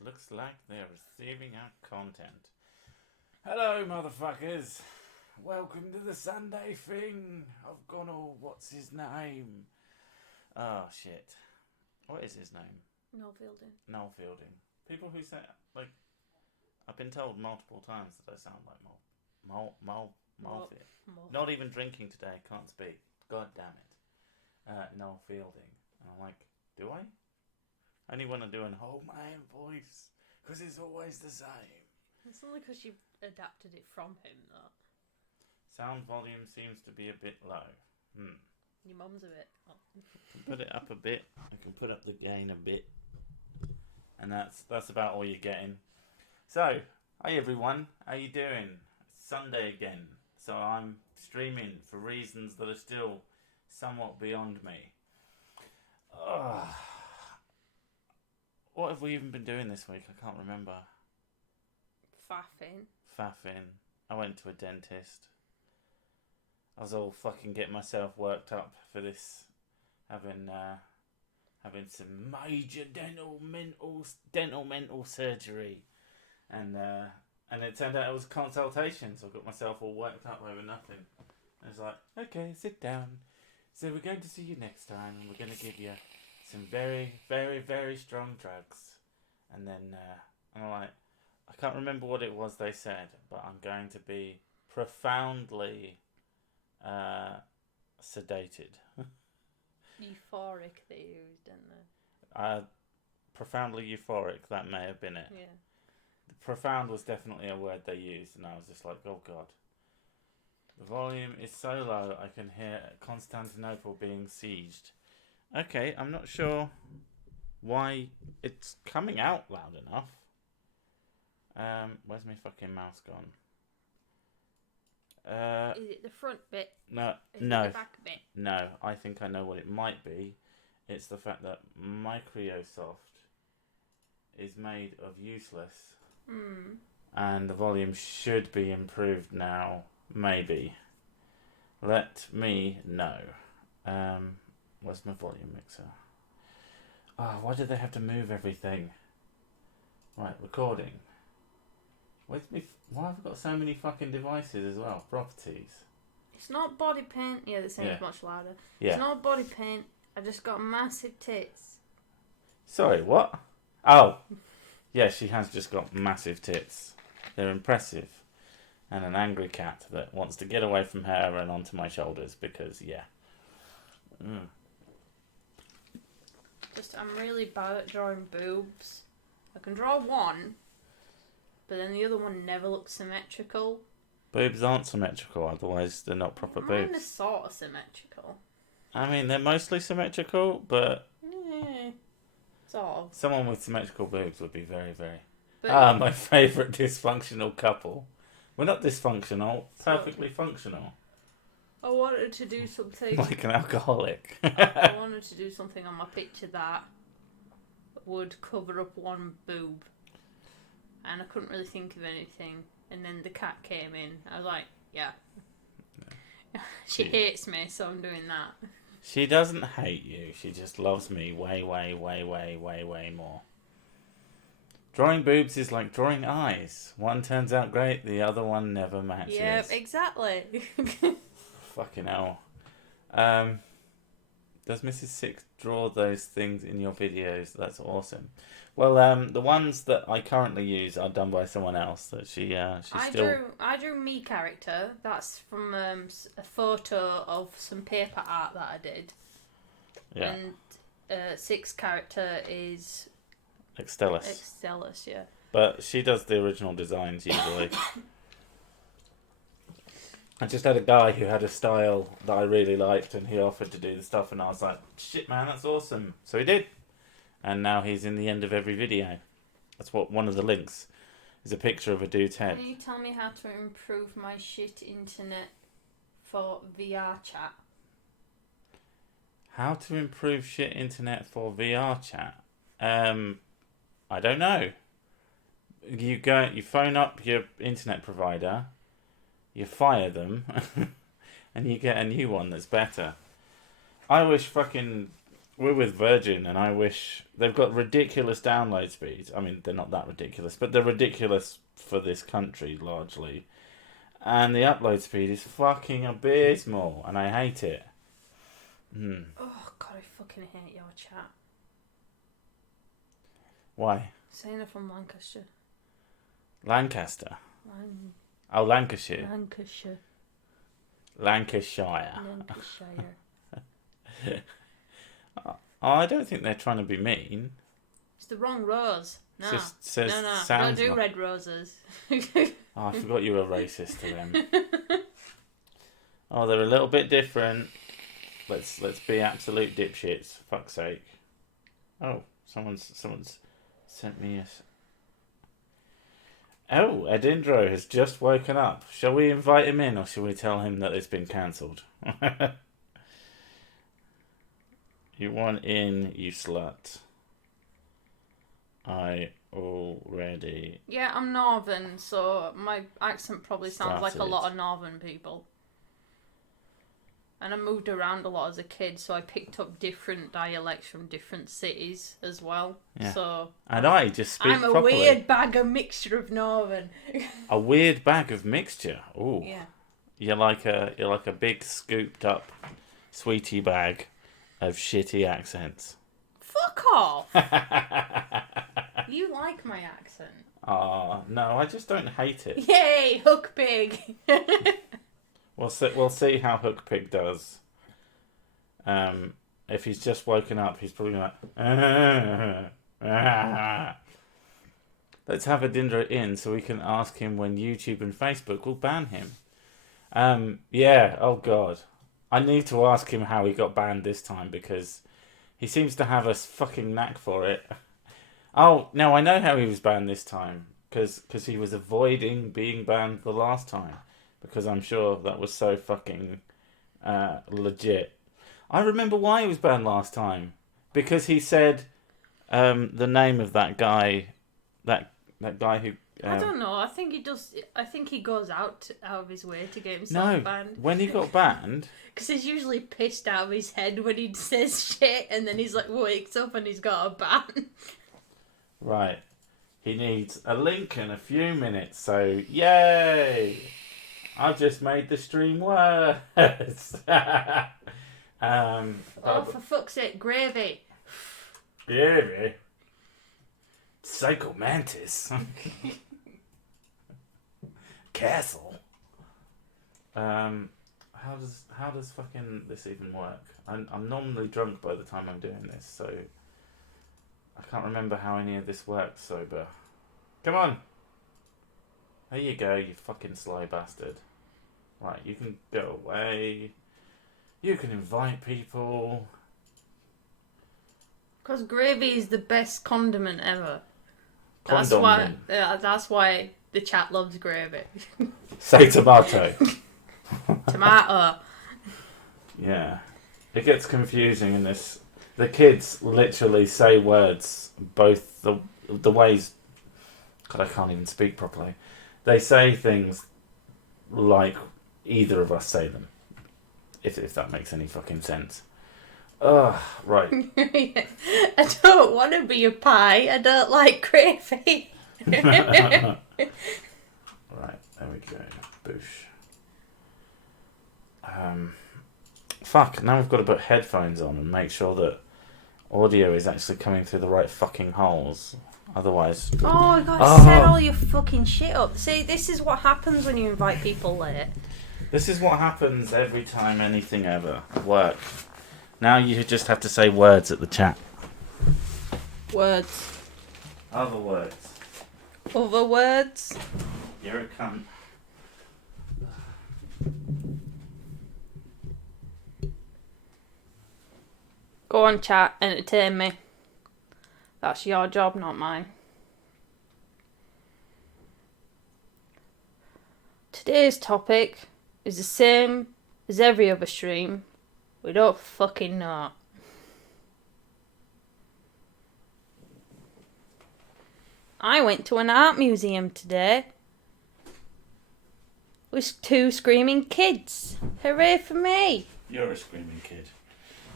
It looks like they're receiving our content. Hello, motherfuckers. Welcome to the Sunday thing. I've gone all, what's his name? Oh, shit. What is his name? Noel Fielding. Noel Fielding. People who say, like, I've been told multiple times that I sound like Noel. Not even drinking today, can't speak. God damn it. Noel Fielding. And I'm like, do I? I only want to do an whole man voice, because it's always the same. It's only because you adapted it from him, though. Sound volume seems to be a bit low. Your mum's a bit. Oh. Put it up a bit. I can put up the gain a bit. And that's about all you're getting. So, hi everyone. How you doing? It's Sunday again. So I'm streaming for reasons that are still somewhat beyond me. What have we even been doing this week? I can't remember. Faffing. I went to a dentist. I was all fucking getting myself worked up for this, having some major dental mental surgery, and it turned out it was a consultation. So I got myself all worked up over nothing. I was like, okay, sit down. So we're going to see you next time, and we're going to give you some very, very, very strong drugs. And then I'm like, I can't remember what it was they said, but I'm going to be profoundly sedated. Euphoric they used, didn't they? Profoundly euphoric, that may have been it. Yeah. Profound was definitely a word they used, and I was just like, oh god. The volume is so low I can hear Constantinople being sieged. Okay, I'm not sure why it's coming out loud enough. Where's my fucking mouse gone? Is it the front bit? No. Is it the back bit? No, I think I know what it might be. It's the fact that Microsoft is made of useless. And the volume should be improved now. Maybe. Let me know. Where's my volume mixer? Why do they have to move everything? Right, recording. Why have I got so many fucking devices as well? Properties. It's not body paint. Yeah, the sound's much louder. Yeah. It's not body paint. I just got massive tits. Sorry, what? Oh. Yeah, she has just got massive tits. They're impressive. And an angry cat that wants to get away from her and onto my shoulders because, yeah. I'm really bad at drawing boobs. I can draw one, but then the other one never looks symmetrical. Boobs aren't symmetrical, otherwise they're not proper Mine boobs. is sort of symmetrical. I mean, they're mostly symmetrical, but... Sort of. Someone with symmetrical boobs would be very, very... But my favourite dysfunctional couple. We're not dysfunctional, perfectly functional. I wanted to do something... Like an alcoholic. I wanted to do something on my picture that would cover up one boob. And I couldn't really think of anything. And then the cat came in. I was like, yeah. She hates me, so I'm doing that. She doesn't hate you. She just loves me way, way, way, way, way, way more. Drawing boobs is like drawing eyes. One turns out great, the other one never matches. Yeah, exactly. Fucking hell. Does Mrs. Six draw those things in your videos? That's awesome. Well, the ones that I currently use are done by someone else. That I drew me character. That's from a photo of some paper art that I did. Yeah. And Six character is Extellus, yeah. But she does the original designs usually. I just had a guy who had a style that I really liked, and he offered to do the stuff, and I was like, shit, man, that's awesome. So he did. And now he's in the end of every video. That's what one of the links is, a picture of a dude's head. Can you tell me how to improve my shit internet for VR chat? How to improve shit internet for VR chat? I don't know. You phone up your internet provider, you fire them, and you get a new one that's better. I wish fucking we're with Virgin, and I wish they've got ridiculous download speeds. I mean, they're not that ridiculous, but they're ridiculous for this country largely. And the upload speed is fucking abysmal, and I hate it. Oh God, I fucking hate your chat. Why? Saying they're from Lancashire. Lancaster. Oh, Lancashire. Lancashire. Lancashire. Lancashire. Oh, I don't think they're trying to be mean. It's the wrong rose. No. It just says No. sounds Don't do like... red roses. Oh, I forgot you were racist to them. Oh, they're a little bit different. Let's be absolute dipshits. For fuck's sake. Oh, someone's sent me a... Oh, Edindro has just woken up. Shall we invite him in, or shall we tell him that it's been cancelled? You want in, you slut. I already... Yeah, I'm Northern, so my accent probably sounds like a lot of Northern people. And I moved around a lot as a kid, so I picked up different dialects from different cities as well. Yeah. So and I just speak I'm a properly. weird bag of mixture of Northern. A weird bag of mixture. Ooh. Yeah. You're like a big scooped up sweetie bag of shitty accents. Fuck off. You like my accent. No, I just don't hate it. Yay, Hook Pig. We'll see how Hook Pig does. If he's just woken up, he's probably like... Let's have Adindra in so we can ask him when YouTube and Facebook will ban him. Yeah, oh God. I need to ask him how he got banned this time, because he seems to have a fucking knack for it. Oh, no, I know how he was banned this time. Because he was avoiding being banned the last time. Because I'm sure that was so fucking legit. I remember why he was banned last time. Because he said the name of that guy. That guy who... I don't know. I think he does. I think he goes out of his way to get himself banned. When he got banned... Because he's usually pissed out of his head when he says shit, and then he's like wakes up and he's got a ban. Right. He needs a link in a few minutes, so yay! I've just made the stream worse. Oh, for fuck's sake, gravy. Gravy? Psycho Mantis. Castle. How does fucking this even work? I'm normally drunk by the time I'm doing this, so I can't remember how any of this works sober. Come on. There you go, you fucking sly bastard. Right, you can go away. You can invite people. Because gravy is the best condiment ever. Condiment. That's why the chat loves gravy. Say tomato. Tomato. Yeah. It gets confusing in this. The kids literally say words both the ways... God, I can't even speak properly. They say things like either of us say them. If that makes any fucking sense. Ugh, right. I don't want to be a pie. I don't like gravy. Right, there we go. Boosh. Fuck, now we've got to put headphones on and make sure that audio is actually coming through the right fucking holes. Otherwise... Oh, you gotta set all your fucking shit up. See, this is what happens when you invite people late. This is what happens every time anything ever works. Now you just have to say words at the chat. Words. Other words. Other words. You're a cunt. Go on, chat. Entertain me. That's your job, not mine. Today's topic is the same as every other stream. We don't fucking know. I went to an art museum today with 2 screaming kids. Hooray for me! You're a screaming kid.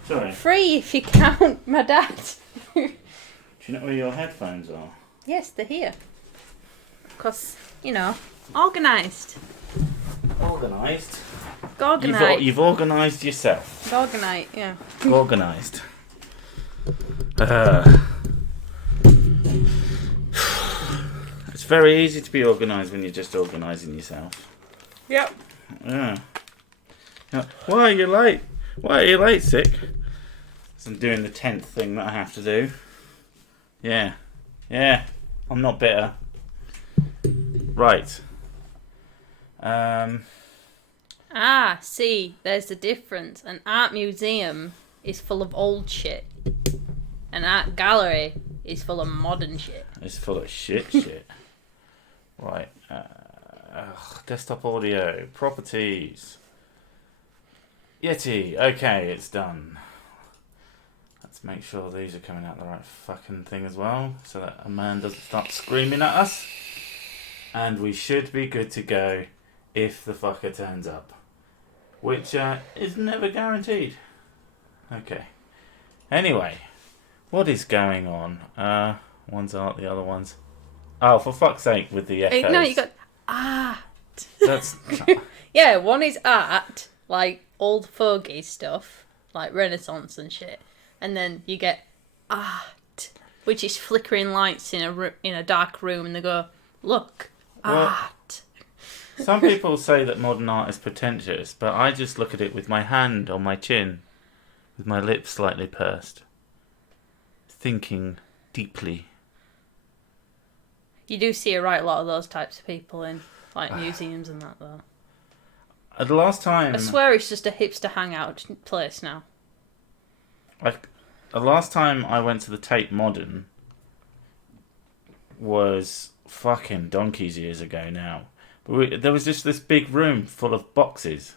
Sorry. 3 if you count my dad. Do you know where your headphones are? Yes, they're here. Because, organised. Organised? Gorgonite. You've organised yourself. Gorgonite, yeah. Organised. It's very easy to be organised when you're just organising yourself. Yep. Yeah. Why are you late? Why are you late, sick? So I'm doing the 10th thing that I have to do. Yeah. Yeah. I'm not bitter. Right. See, there's the difference. An art museum is full of old shit. An art gallery is full of modern shit. It's full of shit. Right. Desktop audio. Properties. Yeti. Okay, it's done. Let's make sure these are coming out the right fucking thing as well, so that a man doesn't start screaming at us. And we should be good to go if the fucker turns up. Which is never guaranteed. Okay. Anyway, what is going on? One's art, the other one's... Oh, for fuck's sake, with the echoes. No, you got art. That's... Yeah, one is art, like old fogey stuff, like Renaissance and shit. And then you get art, which is flickering lights in a dark room, and they go, look, art. Some people say that modern art is pretentious, but I just look at it with my hand on my chin, with my lips slightly pursed, thinking deeply. You do see a right lot of those types of people in like museums and that, though. The last time... I swear it's just a hipster hangout place now. The last time I went to the Tate Modern was fucking donkey's years ago now. But there was just this big room full of boxes.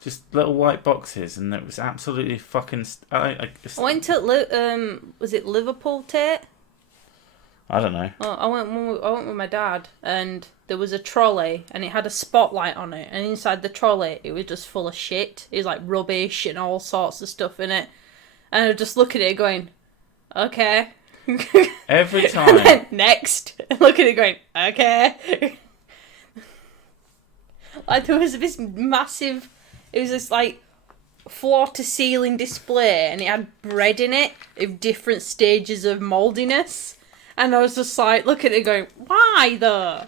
Just little white boxes, and it was absolutely fucking... I went to, was it Liverpool Tate? I don't know. Oh, I went with my dad, and there was a trolley, and it had a spotlight on it, and inside the trolley, it was just full of shit. It was like rubbish and all sorts of stuff in it. And I was just looking at it going, okay. Every time. And then next. Look at it going, okay. Like, there was this massive, it was this, like, floor-to-ceiling display, and it had bread in it of different stages of mouldiness. And I was just like, look at it going, why though?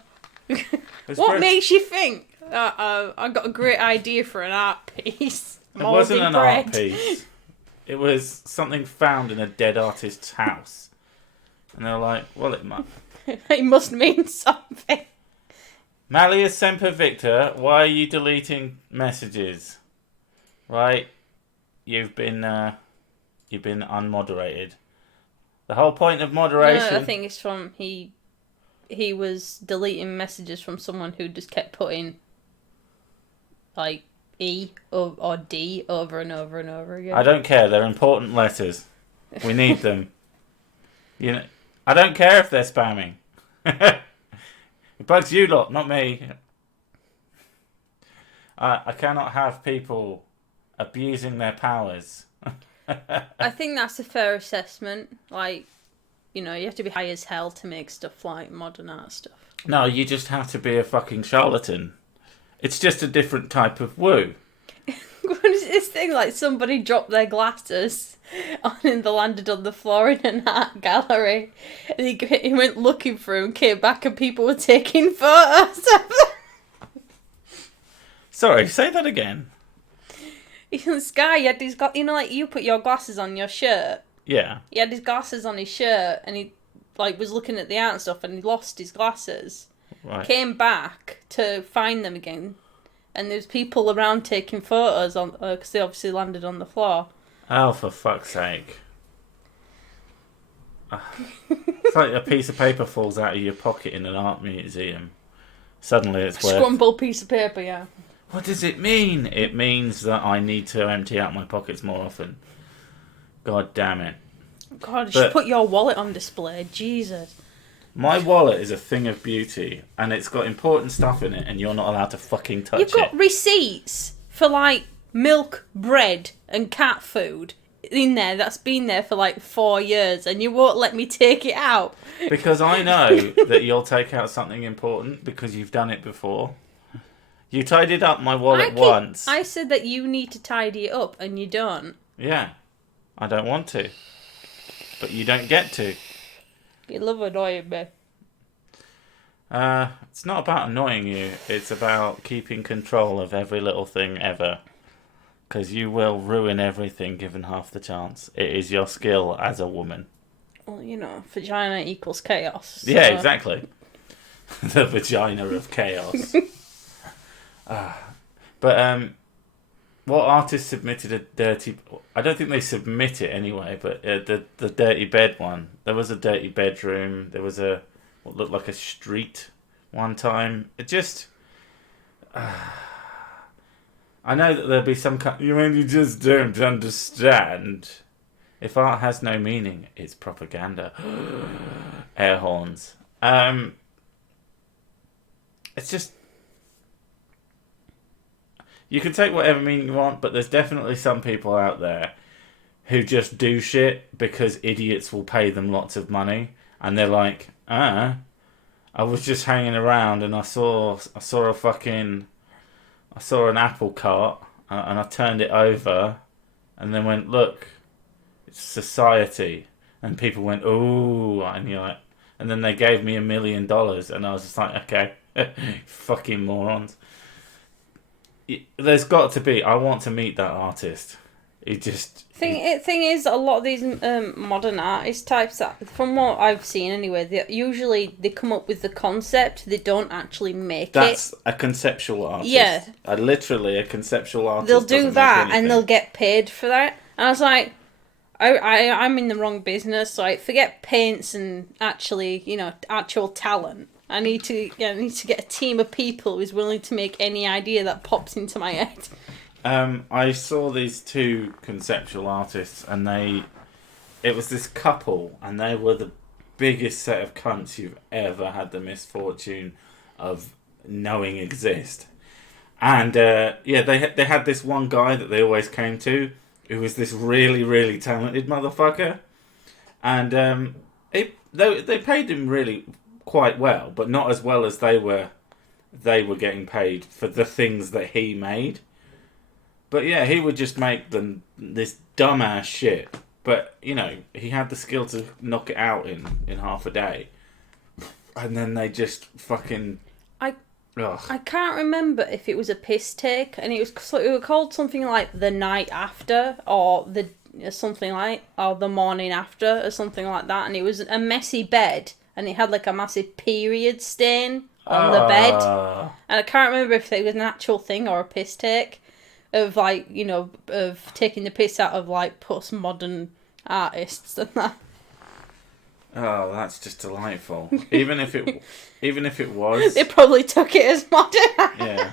What makes you think I got a great idea for an art piece? It wasn't an art piece. It was something found in a dead artist's house. And they were like, well, it must mean something. Malleus Semper Victor, why are you deleting messages? Right? You've been unmoderated. The whole point of moderation... No, I think it's from he was deleting messages from someone who just kept putting like E or D over and over and over again. I don't care. They're important letters. We need them. I don't care if they're spamming. It bugs you lot, not me. I cannot have people abusing their powers. I think that's a fair assessment. Like, you have to be high as hell to make stuff like modern art stuff. No, you just have to be a fucking charlatan. It's just a different type of woo. What is this thing? Like, somebody dropped their glasses and they landed on the floor in an art gallery. And he went looking for them, came back, and people were taking photos of them. Sorry, say that again. This guy, he had his, like you put your glasses on your shirt. Yeah. He had his glasses on his shirt, and he was looking at the art and stuff, and he lost his glasses. Right. Came back to find them again, and there's people around taking photos on because they obviously landed on the floor. Oh, for fuck's sake! It's like a piece of paper falls out of your pocket in an art museum. Suddenly, it's worth... Scrumpled piece of paper, yeah. What does it mean? It means that I need to empty out my pockets more often. God damn it. God, you should put your wallet on display. Jesus. My wallet is a thing of beauty, and it's got important stuff in it, and you're not allowed to fucking touch it. You've got receipts for, like, milk, bread, and cat food in there that's been there for like 4 years, and you won't let me take it out. Because I know that you'll take out something important because you've done it before. You tidied up my wallet once. I said that you need to tidy it up, and you don't. Yeah. I don't want to. But you don't get to. You love annoying me. It's not about annoying you. It's about keeping control of every little thing ever. Because you will ruin everything given half the chance. It is your skill as a woman. Well, you know, vagina equals chaos. So. Yeah, exactly. The vagina of chaos. But what artist submitted a dirty... I don't think they submit it anyway, but the dirty bed one. There was a dirty bedroom. There was what looked like a street one time. It just... I know that there'll be some kind... You just don't understand. If art has no meaning, it's propaganda. Air horns. It's just... You can take whatever meaning you want, but there's definitely some people out there who just do shit because idiots will pay them lots of money. And they're like, I was just hanging around and I saw an apple cart and I turned it over and then went, look, it's society. And people went, ooh, and you're like, and then they gave me $1 million and I was just like, okay, fucking morons. There's got to be, I want to meet that artist. Thing is, a lot of these modern artist types, that, from what I've seen anyway, they come up with the concept, they don't actually make That's a conceptual artist. Yeah. Literally a conceptual artist. They'll do that and they'll get paid for that. And I was like, I'm in the wrong business. Like, forget paints and actually, actual talent. I need to get a team of people who's willing to make any idea that pops into my head. I saw these two conceptual artists, and it was this couple, and they were the biggest set of cunts you've ever had the misfortune of knowing exist. And they had this one guy that they always came to, who was this really, really talented motherfucker, and they paid him really quite well, but not as well as they were getting paid for the things that he made. But yeah, he would just make this dumbass shit. But, he had the skill to knock it out in half a day. And then they just fucking... I can't remember if it was a piss take, and it was called something like The Night After, or the Morning After, or something like that. And it was a messy bed, and it had like a massive period stain on the bed. And I can't remember if it was an actual thing or a piss take. Of of taking the piss out of like postmodern artists and that. Oh, that's just delightful. Even if it was, they probably took it as modern. Yeah.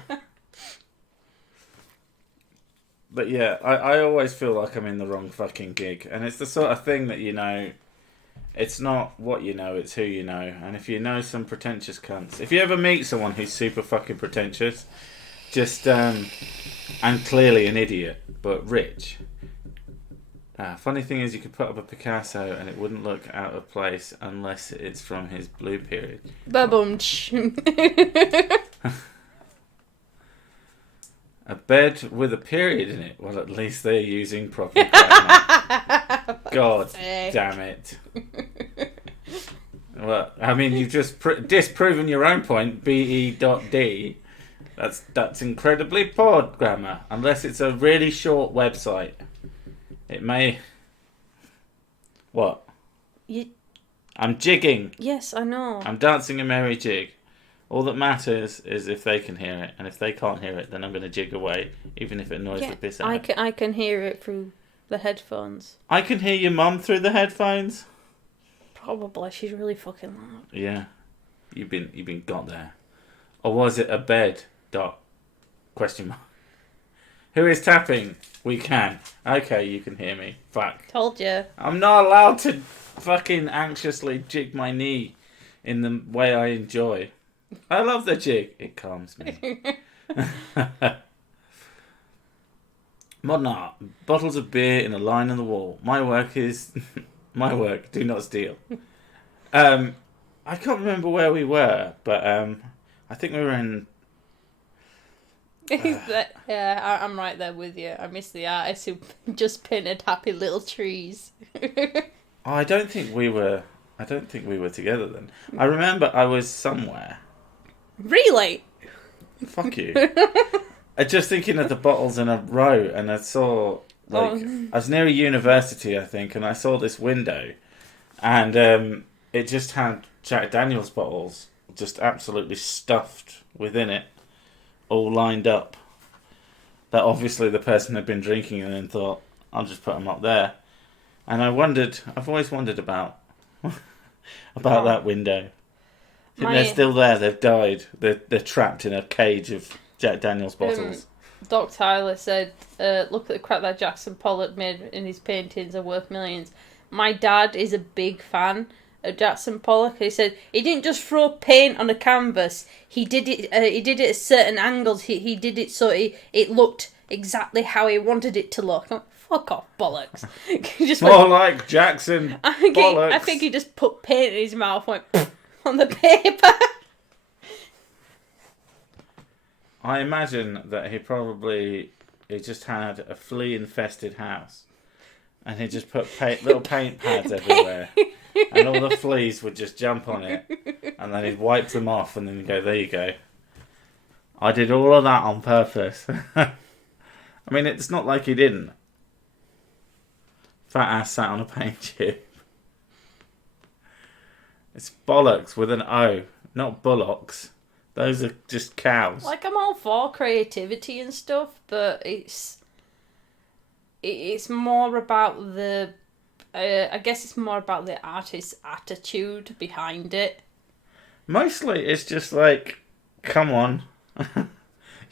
But yeah, I always feel like I'm in the wrong fucking gig, and it's the sort of thing that it's not what you know, it's who you know. And if you know some pretentious cunts, if you ever meet someone who's super fucking pretentious, just and clearly an idiot, but rich. Funny thing is, you could put up a Picasso and it wouldn't look out of place unless it's from his blue period. Ba-boom-ch. A bed with a period in it. Well, at least they're using proper grammar. God damn it. Well, I mean, you've just disproven your own point. BE.D. That's incredibly poor grammar, unless it's a really short website. It may... What? I'm jigging. Yes, I know. I'm dancing a merry jig. All that matters is if they can hear it, and if they can't hear it, then I'm going to jig away, even if it annoys the piss out. I can hear it through the headphones. I can hear your mum through the headphones? Probably. She's really fucking loud. Yeah. You've been got there. Or was it a bed? ... Question mark. Who is tapping? We can. Okay, you can hear me. Fuck. Told you. I'm not allowed to fucking anxiously jig my knee in the way I enjoy. I love the jig. It calms me. Modern art. Bottles of beer in a line on the wall. My work is... my work. Do not steal. I can't remember where we were, but I think we were in... Yeah, I'm right there with you. I miss the artists who just painted happy little trees. I don't think we were together then. I remember I was somewhere. Really? Fuck you. I just thinking of the bottles in a row, and I saw I was near a university, I think, and I saw this window, and it just had Jack Daniel's bottles just absolutely stuffed within it, all lined up. That obviously the person had been drinking and then thought, I'll just put them up there. And I've always wondered about that window. I think they're still there. They've died. They're trapped in a cage of Jack Daniel's bottles. Doc Tyler said, look at the crap that Jackson Pollock made in his paintings are worth millions. My dad is a big fan of Jackson Pollock. He said he didn't just throw paint on a canvas. He did it at certain angles. He did it so it looked exactly how he wanted it to look. I'm like, fuck off, bollocks. Just more like Jackson Pollock. I think he just put paint in his mouth and went on the paper. I imagine that he just had a flea-infested house, and he just put little paint pads everywhere, and all the fleas would just jump on it, and then he'd wipe them off, and then he'd go, there you go. I did all of that on purpose. I mean, it's not like he didn't. Fat ass sat on a paint chip. It's bollocks with an O, not bullocks. Those are just cows. Like, I'm all for creativity and stuff, but it's more about the... I guess it's more about the artist's attitude behind it. Mostly, it's just like, come on.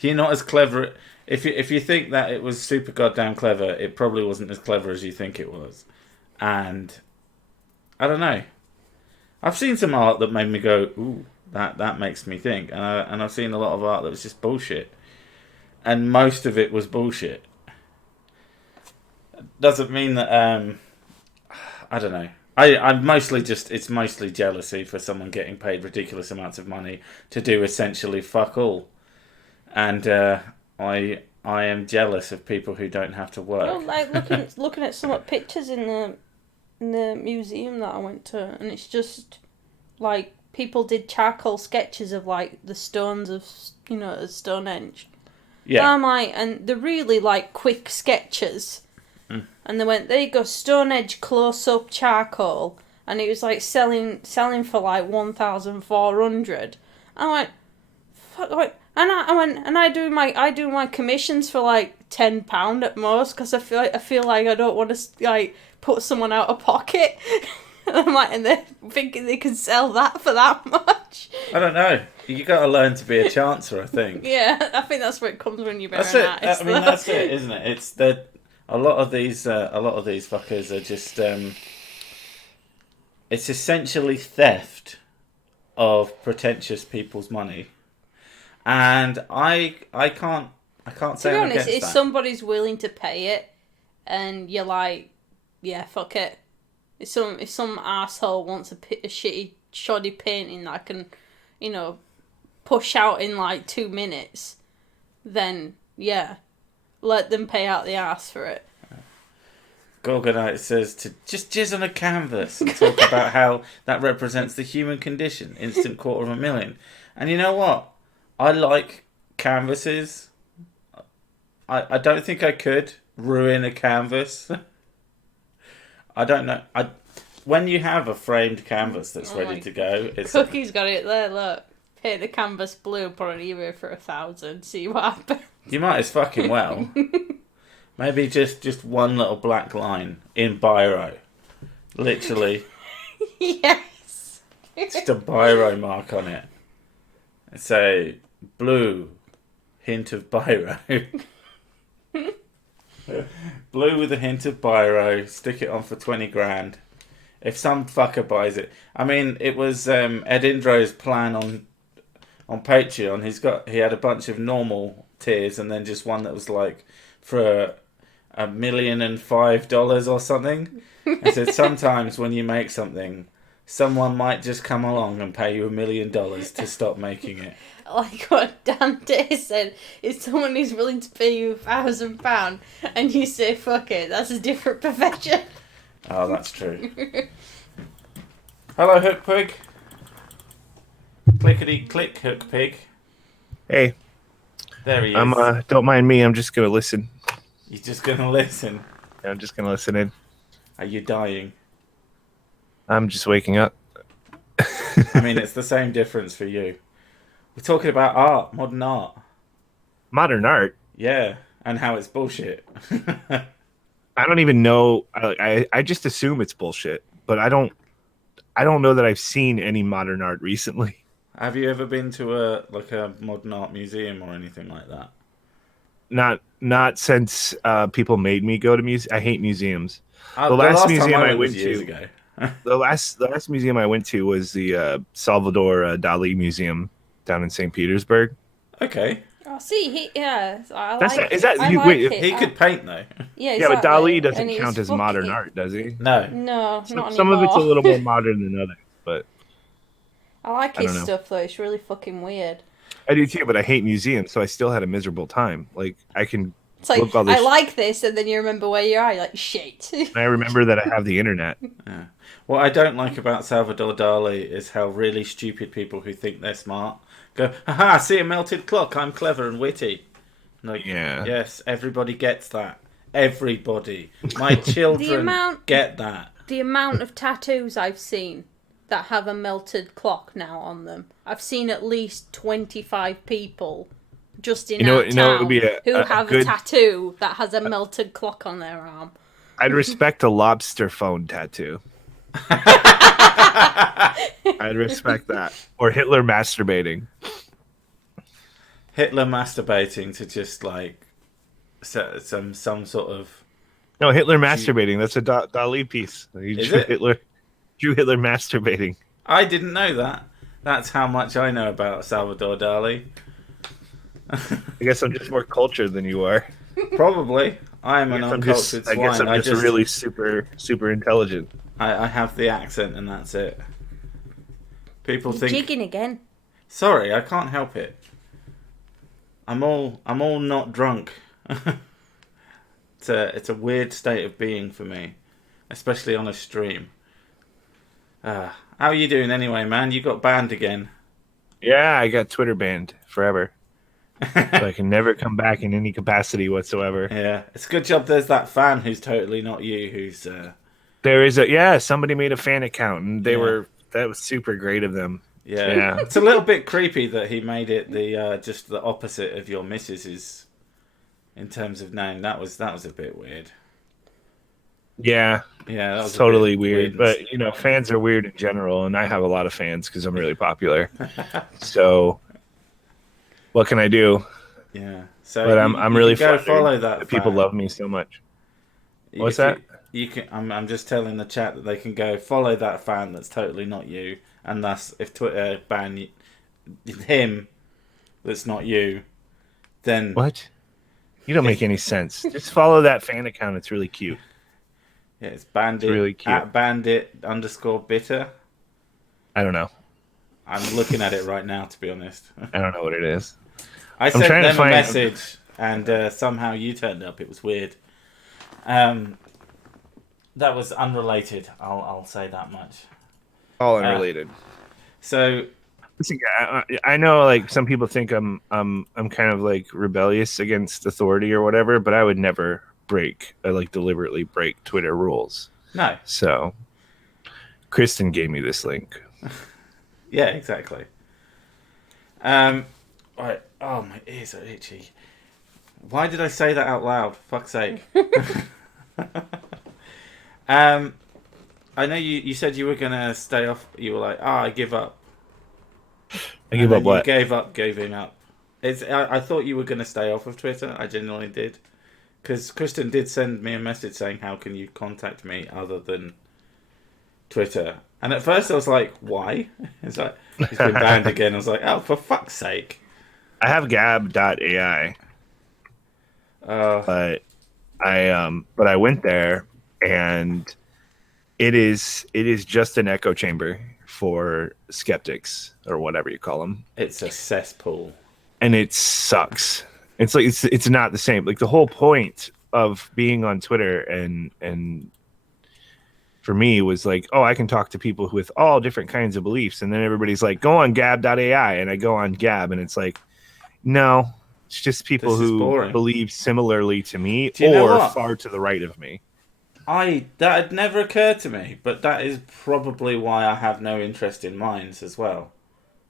You're not as clever... If you think that it was super goddamn clever, it probably wasn't as clever as you think it was. And I don't know. I've seen some art that made me go, ooh, that makes me think. And I've seen a lot of art that was just bullshit. And most of it was bullshit. Doesn't mean that, I don't know. I'm mostly it's mostly jealousy for someone getting paid ridiculous amounts of money to do essentially fuck all. And I am jealous of people who don't have to work. Well, like looking at some pictures in the museum that I went to, and it's just like people did charcoal sketches of like the stones of Stonehenge. Yeah. And I'm like, and they're really like quick sketches. And they went, there you go, Stonehenge close up charcoal, and it was like selling for like 1,400. I went, fuck, like. And I do my commissions for like £10 at most, because I feel like I don't want to like put someone out of pocket. And I'm like, and they're thinking they can sell that for that much. I don't know. You got to learn to be a chancer, I think. Yeah, I think that's where it comes when you're an artist. I mean, that's it, isn't it? It's that a lot of these fuckers are just it's essentially theft of pretentious people's money. And I can't say to be I'm honest, against if that. somebody's willing to pay it, and you're like, yeah, fuck it. If some asshole wants a shitty shoddy painting that I can, push out in like 2 minutes, then yeah, let them pay out the ass for it. Gorgonite says to just jizz on a canvas and talk about how that represents the human condition. Instant $250,000. And you know what? I like canvases. I don't think I could ruin a canvas. I don't know. When you have a framed canvas that's ready to go, it's Cookie's got it there. Look, paint the canvas blue, put it on eBay for 1,000. See what happens. You might as fucking well. Maybe just one little black line in biro, literally. Yes. Just a biro mark on it. Say blue, hint of biro. Blue with a hint of biro. Stick it on for 20 grand. If some fucker buys it, I mean, it was Ed Indro's plan on Patreon. He had a bunch of normal tiers and then just one that was like for $1,005,000 or something. I said, sometimes when you make something, someone might just come along and pay you $1 million to stop making it. Like what Dante said, if someone is willing to pay you £1,000 and you say fuck it, that's a different profession. Oh, that's true. Hello, Hook Pig. Clickety click, Hook Pig. Hey. There he is. Don't mind me, I'm just gonna listen. You're just gonna listen. Yeah, I'm just gonna listen in. Are you dying? I'm just waking up. I mean, it's the same difference for you. We're talking about art, modern art. Modern art? Yeah, and how it's bullshit. I don't even know. I just assume it's bullshit, but I don't know that I've seen any modern art recently. Have you ever been to a modern art museum or anything like that? Not since people made me go to museums. I hate museums. The last museum I went to years ago. the last museum I went to was the Salvador Dali Museum down in St. Petersburg. Okay. Oh, see, I He could paint though. Yeah, exactly. Yeah, but Dali doesn't count as modern art, does he? No, not anymore. Some of it's a little more modern than others, but I like his stuff though. It's really fucking weird. I do too, but I hate museums, so I still had a miserable time. Like I can. It's like I like this, and then you remember where you are. You're like shit. And I remember that I have the internet. Yeah. What I don't like about Salvador Dali is how really stupid people who think they're smart go, haha, see a melted clock, I'm clever and witty. Like, yeah. Yes, everybody gets that. Everybody. My children get that. The amount of tattoos I've seen that have a melted clock now on them. I've seen at least 25 people just in our town who have a tattoo that has a melted clock on their arm. I'd respect a lobster phone tattoo. I'd respect that. Or Hitler masturbating. Hitler masturbating to just like some sort of. No, Hitler masturbating. That's a Dali piece. Is it? Drew Hitler masturbating. I didn't know that. That's how much I know about Salvador Dali. I guess I'm just more cultured than you are. Probably. I am an uncultured swine. I guess I'm just really super intelligent. I have the accent and that's it. People think jigging again. Sorry, I can't help it. I'm all not drunk. It's a weird state of being for me, especially on a stream. How are you doing anyway, man? You got banned again. Yeah, I got Twitter banned forever. So I can never come back in any capacity whatsoever. Yeah, it's a good job there's that fan who's totally not you, who's... There is somebody made a fan account, and that was super great of them. Yeah. It's a little bit creepy that he made it the just the opposite of your missus's in terms of name. That was a bit weird. Yeah, that was totally weird. But fans are weird in general, and I have a lot of fans because I'm really popular. So, what can I do? Yeah. So, but I'm really follow that. People love me so much. What's that? You can. I'm just telling the chat that they can go follow that fan that's totally not you, and thus if Twitter ban him, that's not you, then what? You don't make any sense. Just follow that fan account. It's really cute. Yeah, it's bandit. It's really cute. At bandit_bitter. I don't know. I'm looking at it right now, to be honest. I don't know what it is. I sent them a message, and somehow you turned up. It was weird. That was unrelated. I'll say that much. All unrelated. So, listen, I know like some people think I'm kind of like rebellious against authority or whatever, but I would never deliberately break Twitter rules. No. So, Kristen gave me this link. Yeah, exactly. Right. Oh, my ears are itchy. Why did I say that out loud? Fuck's sake. I know you said you were gonna stay off. You were like, I give up. I give up what? You gave up giving up. I thought you were gonna stay off of Twitter. I genuinely did, because Kristen did send me a message saying, "How can you contact me other than Twitter?" And at first I was like, "Why?" It's like he's been banned again. I was like, "Oh, for fuck's sake!" I have Gab.ai, but but I went there, and it is just an echo chamber for skeptics or whatever you call them, It's a cesspool. and it sucks. It's like it's not the same. Like the whole point of being on Twitter and for me was like, oh, I can talk to people with all different kinds of beliefs, and then everybody's like, go on Gab.ai, and I go on Gab, and it's like, no, it's just people who boring. believe similarly to me Do you know or what? far to the right of me. That had never occurred to me, but that is probably why I have no interest in mines as well.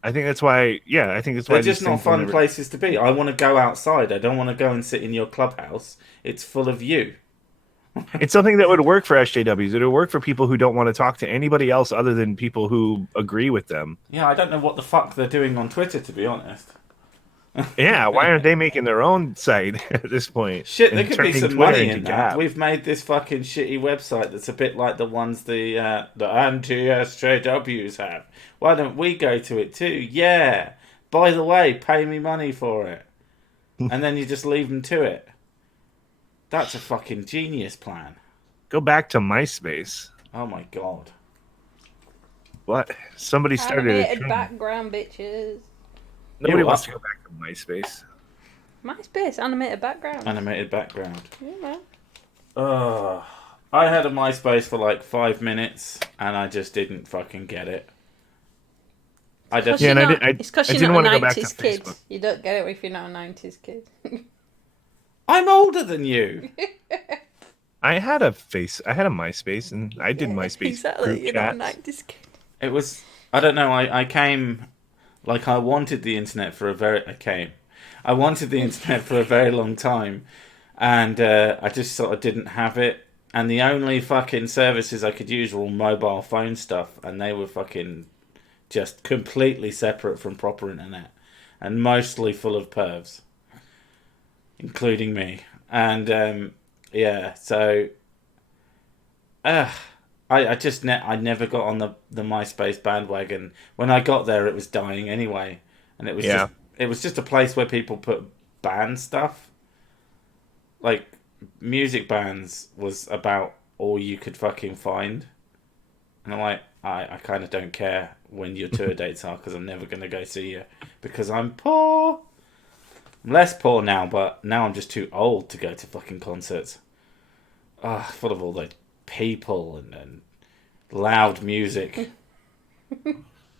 I think that's why. Yeah, I think that's why They're just these not things will fun never- places to be. I want to go outside. I don't want to go and sit in your clubhouse. It's full of you. It's something that would work for SJWs. It would work for people who don't want to talk to anybody else other than people who agree with them. Yeah, I don't know what the fuck they're doing on Twitter, to be honest. Yeah, why aren't they making their own site at this point? Shit, there and could be turning some Twitter money into in that. Gab? We've made this fucking shitty website that's a bit like the ones the anti-SJWs have. Why don't we go to it too? Yeah. By the way, pay me money for it. And then you just leave them to it. That's a fucking genius plan. Go back to MySpace. Oh my god. What? Somebody started a Animated trend. background, bitches. Nobody You wants what? to go back to MySpace. MySpace, animated background. Animated background. Yeah, man. I had a MySpace for like 5 minutes and I just didn't fucking get it. I just Yeah, and I It's because I you're didn't not a wanna go back to 90s kid. Facebook. You don't get it if you're not a 90s kid. I'm older than you. I had a MySpace, and I did MySpace Exactly, group you're chats. not a 90s kid. It was, I don't know, I came, like I wanted the internet for I wanted the internet for a very long time, and I just sort of didn't have it, and the only fucking services I could use were all mobile phone stuff, and they were fucking just completely separate from proper internet, and mostly full of pervs, including me, and yeah, so, I never got on the MySpace bandwagon. When I got there, it was dying anyway, and it was just a place where people put band stuff. Like music bands was about all you could fucking find, and I'm like, I kind of don't care when your tour dates are because I'm never gonna go see you because I'm poor. I'm less poor now, but now I'm just too old to go to fucking concerts. Full of all the people and loud music.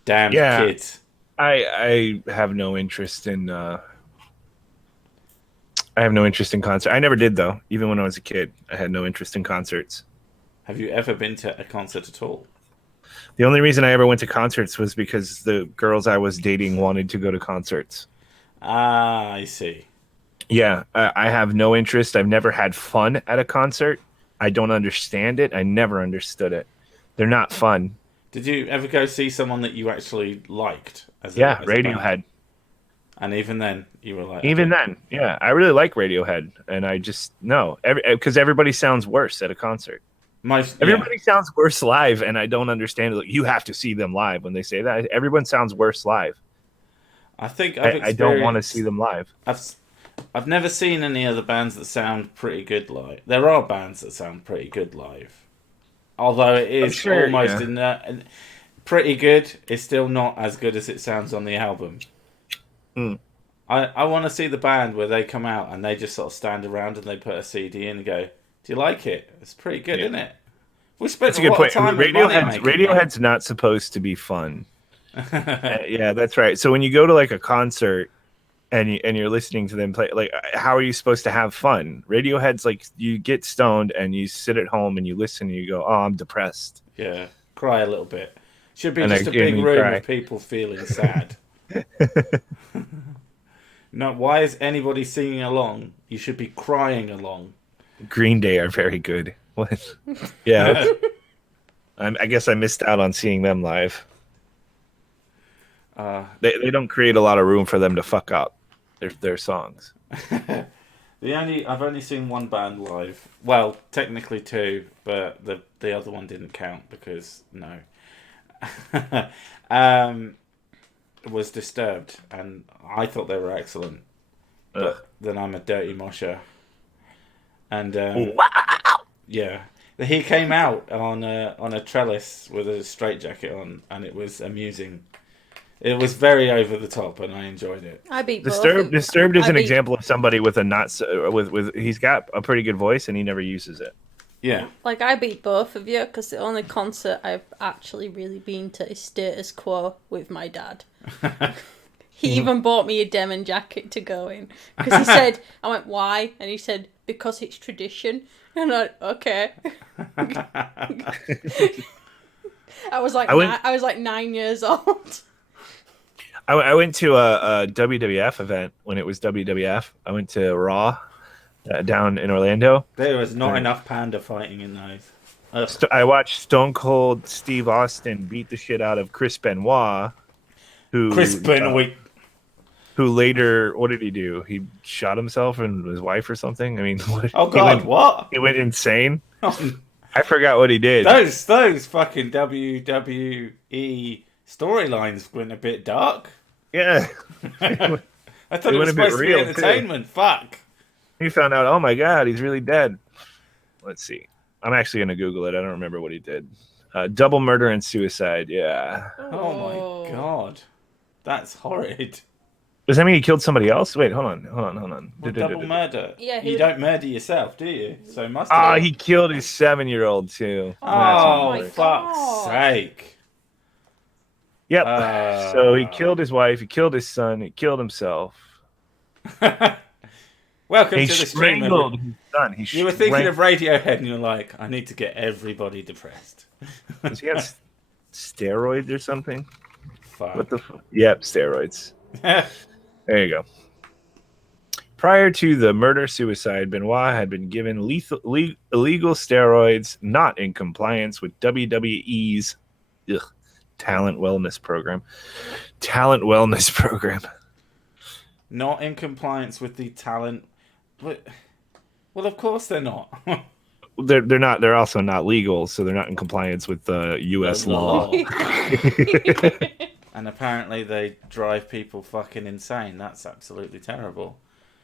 Damn kids. I have no interest in concerts. I never did though. Even when I was a kid, I had no interest in concerts. Have you ever been to a concert at all? The only reason I ever went to concerts was because the girls I was dating wanted to go to concerts. Ah, I see. Yeah, I have no interest. I've never had fun at a concert. I don't understand it. I never understood it. They're not fun. Did you ever go see someone that you actually liked? As a Radiohead. band? And even then, you were like... Even then, yeah. I really like Radiohead. And I just, no. Because everybody sounds worse at a concert. Everybody sounds worse live, and I don't understand it. Like, you have to see them live when they say that. Everyone sounds worse live. I think I don't want to see them live. I've never seen any other bands that sound pretty good live. There are bands that sound pretty good live, although it is almost in that pretty good. It's still not as good as it sounds on the album. I want to see the band where they come out and they just sort of stand around and they put a CD in and go, "Do you like it? It's pretty good, isn't it?" We spent a lot of time. Radiohead's not supposed to be fun. Yeah, that's right. So when you go to like a concert and you're listening to them play, like, how are you supposed to have fun? Radiohead's like, you get stoned and you sit at home and you listen and you go, "Oh, I'm depressed." Yeah, cry a little bit. Should be just a big room of people feeling sad. No, why is anybody singing along? You should be crying along. Green Day are very good. What? Yeah. I guess I missed out on seeing them live. They don't create a lot of room for them to fuck up their songs. I've only seen one band live. Well, technically two, but the other one didn't count because no. Was Disturbed, and I thought they were excellent. But then I'm a dirty mosher. and Wow. yeah, he came out on a trellis with a straitjacket on, and it was amusing. It was very over the top, and I enjoyed it. I beat both. Disturbed is I an beat- example of somebody with a not so, with he's got a pretty good voice and he never uses it. Yeah. Like, I beat both of you because the only concert I've actually really been to is Status Quo with my dad. He even bought me a denim jacket to go in because he said, I went, why? And he said, because it's tradition. And I'm like, okay. I was like 9 years old. I went to a WWF event when it was WWF. I went to Raw down in Orlando. There was not enough panda fighting in those. I watched Stone Cold Steve Austin beat the shit out of Chris Benoit, who later, what did he do? He shot himself and his wife or something. I mean, oh god, what? He went insane. I forgot what he did. Those fucking WWE storylines went a bit dark. Yeah. I thought it was supposed to be entertainment. Too. Fuck. He found out, oh my god, he's really dead. Let's see. I'm actually going to Google it. I don't remember what he did. Double murder and suicide. Yeah. Oh my god. That's horrid. Does that mean he killed somebody else? Wait, hold on. Well, double murder. Yeah, you don't murder yourself, do you? So must. He killed his 7-year-old too. Oh, fuck's sake! Yep. So he killed his wife. He killed his son. He killed himself. Welcome he to the stream. Strangled his son. You were thinking of Radiohead, and you're like, I need to get everybody depressed. Does he have steroids or something? Fuck. What the? Yep, steroids. There you go. Prior to the murder-suicide, Benoit had been given illegal steroids not in compliance with WWE's talent wellness program. Not in compliance with the talent. Well, of course they're not. They're not. They're also not legal, so they're not in compliance with the U.S. law. And apparently they drive people fucking insane. That's absolutely terrible.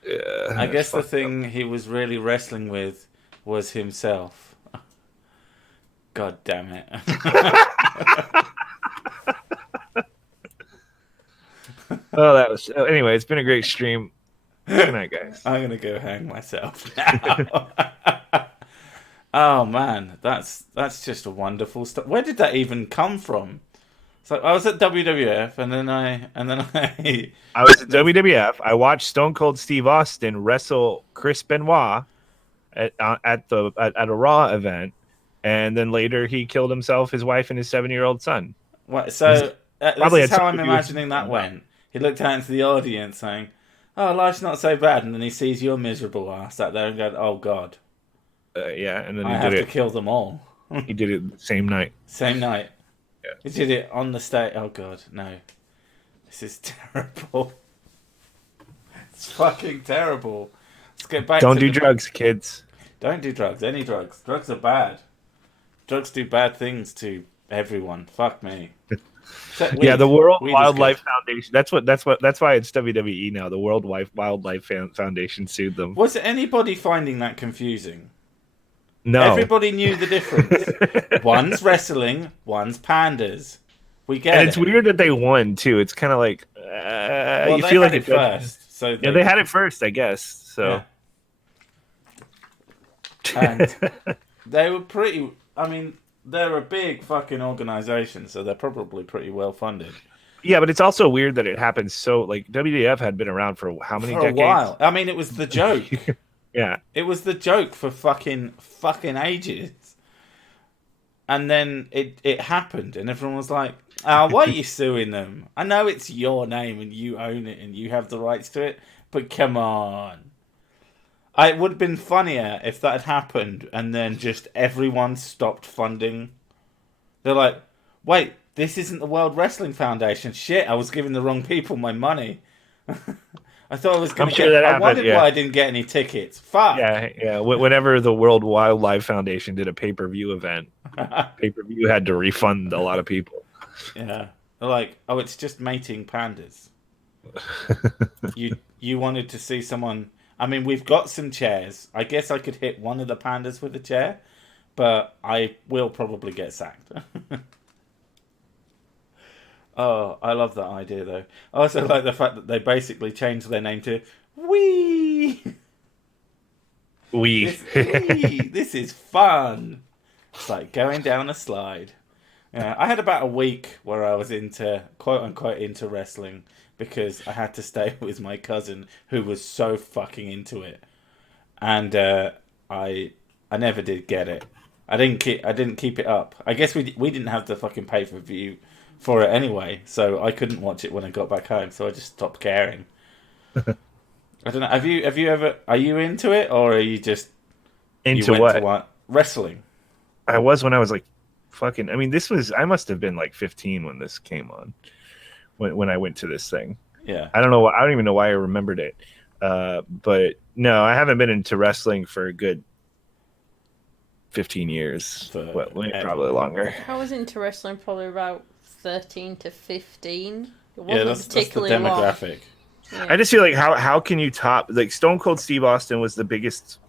Yeah, I guess the thing he was really wrestling with was himself. God damn it. Oh, that was... Anyway, it's been a great stream. Good night, guys. I'm going to go hang myself now. Oh, man. That's just a wonderful stuff. Where did that even come from? So I was at WWF, and then I was at WWF. I watched Stone Cold Steve Austin wrestle Chris Benoit at a Raw event, and then later he killed himself, his wife, and his 7-year-old son. What? So this is how I'm imagining that went. He looked out into the audience, saying, "Oh, life's not so bad," and then he sees your miserable ass out there and goes, "Oh God." Yeah, and then I have to kill them all. He did it the same night. Same night. Yeah. He did it on the stage. Oh God, no! This is terrible. It's fucking terrible. Let's get back. Don't do drugs, kids. Don't do drugs. Any drugs. Drugs are bad. Drugs do bad things to everyone. Fuck me. Yeah, the World Wildlife Foundation. That's why it's WWE now. The World Wildlife Foundation sued them. Was anybody finding that confusing? No. Everybody knew the difference. One's wrestling, one's pandas. We get and it's weird that they won too. It's kind of like you feel like it first. So they had it first, I guess. So and they were pretty. I mean, they're a big fucking organization, so they're probably pretty well funded. Yeah, but it's also weird that it happens so. Like WWF had been around for how many decades? A while. I mean, it was the joke. Yeah, it was the joke for fucking ages, and then it happened, and everyone was like, "Oh, why are you suing them? I know it's your name and you own it and you have the rights to it, but come on." It would have been funnier if that had happened, and then just everyone stopped funding. They're like, "Wait, this isn't the World Wrestling Foundation. Shit, I was giving the wrong people my money." I thought I was going to get... I wondered why I didn't get any tickets. Fuck. Yeah. Whenever the World Wildlife Foundation did a pay-per-view event, pay-per-view had to refund a lot of people. Yeah. They're like, oh, it's just mating pandas. You wanted to see someone... I mean, we've got some chairs. I guess I could hit one of the pandas with a chair, but I will probably get sacked. Oh, I love that idea, though. I also like the fact that they basically changed their name to Wee. This is fun. It's like going down a slide. Yeah, I had about a week where I was into, quote unquote, into wrestling because I had to stay with my cousin who was so fucking into it, and I never did get it. I didn't keep it up. I guess we didn't have the fucking pay-per-view for it anyway, so I couldn't watch it when I got back home. So I just stopped caring. I don't know. Have you ever? Are you into it, or are you just into what? To what? Wrestling. I was when I was like fucking. I mean, I must have been like 15 when this came on. When I went to this thing. Yeah. I don't even know why I remembered it. But no, I haven't been into wrestling for a good 15 years. Probably longer. I was into wrestling probably about 13 to 15. It wasn't that's the demographic. Long. Yeah. I just feel like how can you top, like, Stone Cold Steve Austin was the biggest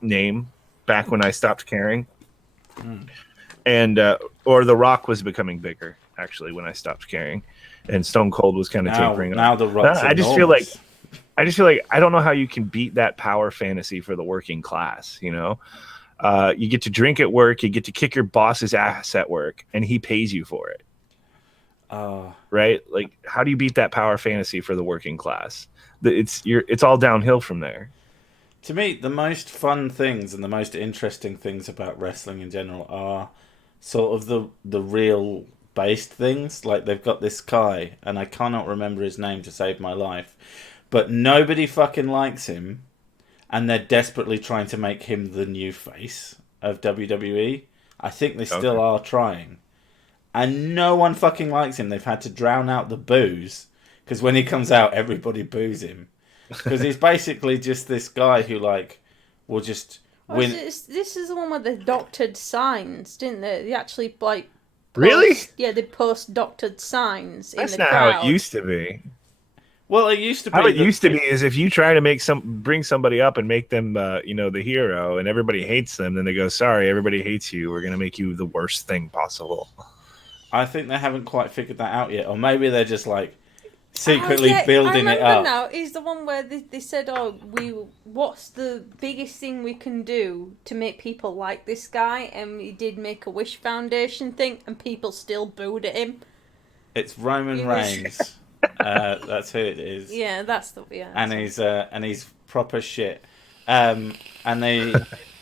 name back when I stopped caring, and or The Rock was becoming bigger actually when I stopped caring, and Stone Cold was kind of tapering now off. The Rock's I just feel like I don't know how you can beat that power fantasy for the working class. You know, you get to drink at work, you get to kick your boss's ass at work, and he pays you for it. Right? Like, how do you beat that power fantasy for the working class? It's all downhill from there. To me, the most fun things and the most interesting things about wrestling in general are sort of the real based things. Like, they've got this guy, and I cannot remember his name to save my life, but nobody fucking likes him, and they're desperately trying to make him the new face of WWE. I think they still are trying. And no one fucking likes him. They've had to drown out the boos, because when he comes out, everybody boos him. Because he's basically just this guy who, like, will just win. This is the one where they doctored signs, didn't they? They actually, like... Really? Yeah, they post doctored signs in the crowd. That's not how it used to be. Well, it used to be. How it used to be is if you try to bring somebody up and make them, the hero, and everybody hates them, then they go, sorry, everybody hates you. We're going to make you the worst thing possible. I think they haven't quite figured that out yet. Or maybe they're just, like, secretly building it up. Now is the one where they said, what's the biggest thing we can do to make people like this guy? And he did make a Wish Foundation thing, and people still booed at him. It's Roman Reigns. That's who it is. Yeah, that's the and he's proper shit.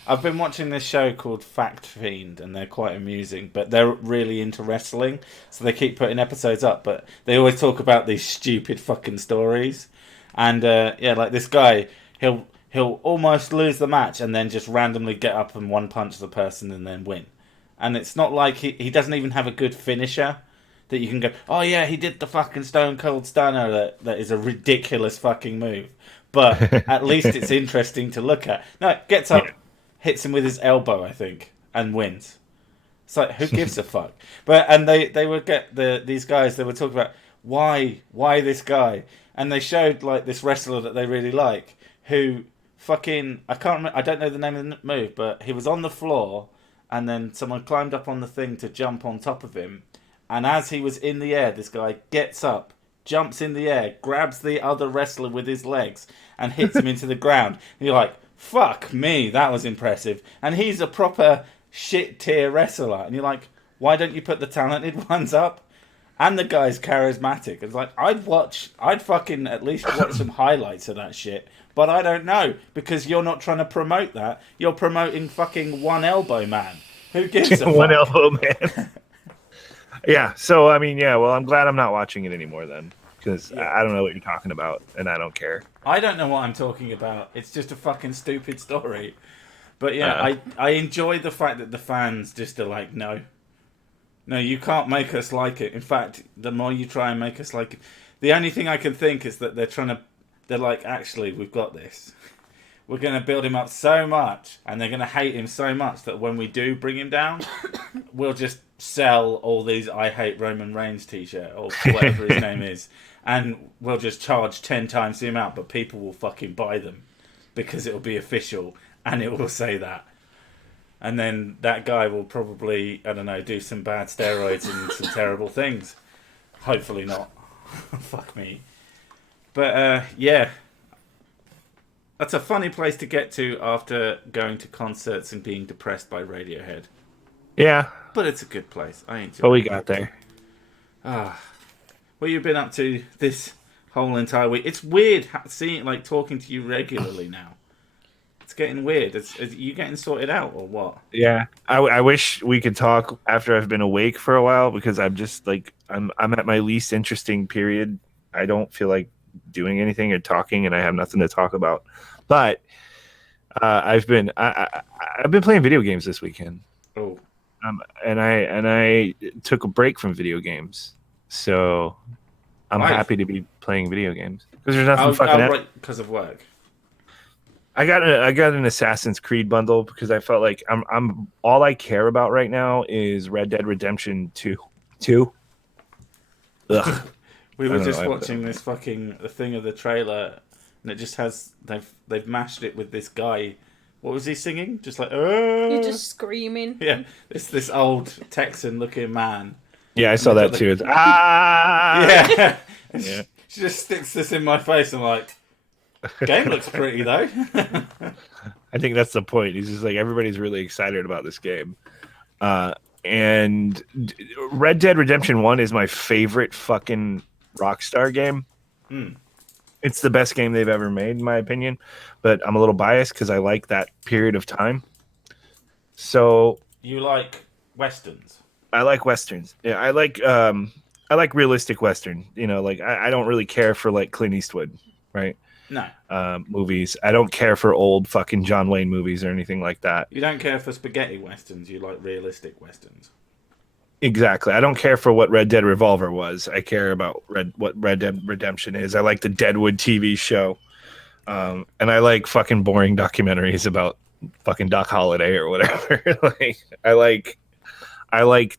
I've been watching this show called Fact Fiend, and they're quite amusing, but they're really into wrestling, so they keep putting episodes up, but they always talk about these stupid fucking stories. And like this guy, he'll almost lose the match and then just randomly get up and one punch the person and then win. And it's not like he doesn't even have a good finisher that you can go, oh yeah, he did the fucking Stone Cold Stunner that is a ridiculous fucking move. But at least it's interesting to look at. No, gets up, hits him with his elbow, I think, and wins. It's like, who gives a fuck? And they would get these guys, they would talk about why this guy, and they showed like this wrestler that they really like, who fucking, I can't remember, I don't know the name of the move, but he was on the floor, and then someone climbed up on the thing to jump on top of him, and as he was in the air, this guy gets up, jumps in the air, grabs the other wrestler with his legs, and hits him into the ground. And you're like, fuck me, that was impressive. And he's a proper shit tier wrestler. And you're like, why don't you put the talented ones up? And the guy's charismatic. It's like, I'd fucking at least watch some highlights of that shit. But I don't know, because you're not trying to promote that. You're promoting fucking One Elbow Man. Who gives a fuck? One Elbow Man. Yeah, so, I mean, well, I'm glad I'm not watching it anymore then. Because I don't know what you're talking about, and I don't care. I don't know what I'm talking about. It's just a fucking stupid story. But yeah, I enjoy the fact that the fans just are like, no, you can't make us like it. In fact, the more you try and make us like it, the only thing I can think is that they're like, actually, we've got this. We're going to build him up so much, and they're going to hate him so much that when we do bring him down, we'll just sell all these I Hate Roman Reigns t-shirt, or whatever his name is, and we'll just charge 10 times the amount, but people will fucking buy them. because it'll be official and it will say that. And then that guy will probably, I don't know, do some bad steroids and some terrible things. Hopefully not. Fuck me. But, yeah. That's a funny place to get to after going to concerts and being depressed by Radiohead. Yeah. But it's a good place. I enjoy it. But we got there. What you've been up to this whole entire week? It's weird seeing, like, talking to you regularly now. It's getting weird. Are you getting sorted out or what? Yeah, I wish we could talk after I've been awake for a while, because I'm just like I'm at my least interesting period. I don't feel like doing anything or talking, and I have nothing to talk about. But I've been playing video games this weekend. Oh, and I took a break from video games, so I'm happy to be playing video games because there's nothing fucking. Right, because of work. I got an Assassin's Creed bundle because I felt like I'm all I care about right now is Red Dead Redemption 2. Ugh. We were just watching this fucking thing of the trailer, and it just has they've mashed it with this guy. What was he singing? Just like You're just screaming. Yeah, this old Texan looking man. Yeah, I saw that too. Yeah. Yeah. She just sticks this in my face. I'm like, game looks pretty though. I think that's the point. He's just like, everybody's really excited about this game. And Red Dead Redemption 1 is my favorite fucking Rockstar game. It's the best game they've ever made, in my opinion. But I'm a little biased because I like that period of time. So you like Westerns? I like Westerns. Yeah, I like realistic Western. You know, like I don't really care for like Clint Eastwood, right? No. Movies. I don't care for old fucking John Wayne movies or anything like that. You don't care for spaghetti westerns. You like realistic westerns. Exactly. I don't care for what Red Dead Revolver was. I care about what Red Dead Redemption is. I like the Deadwood TV show. And I like fucking boring documentaries about fucking Doc Holliday or whatever. I like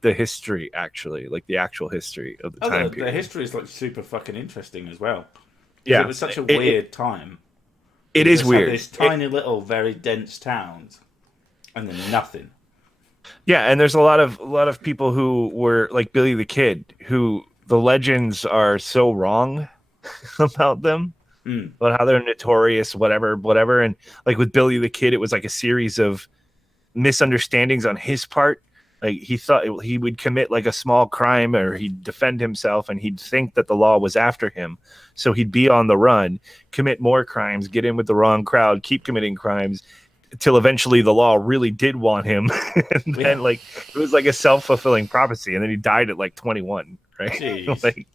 the history, actually, like the actual history of the time period. The history is like super fucking interesting as well. Yeah, it was such a weird time. It is weird. These tiny little, very dense towns, and then nothing. Yeah, and there's a lot of people who were like Billy the Kid, who the legends are so wrong about them, about how they're notorious, whatever. And like with Billy the Kid, it was like a series of misunderstandings on his part. Like he thought he would commit like a small crime or he'd defend himself and he'd think that the law was after him. So he'd be on the run, commit more crimes, get in with the wrong crowd, keep committing crimes till eventually the law really did want him. And then like it was like a self-fulfilling prophecy. And then he died at like 21, right? Like,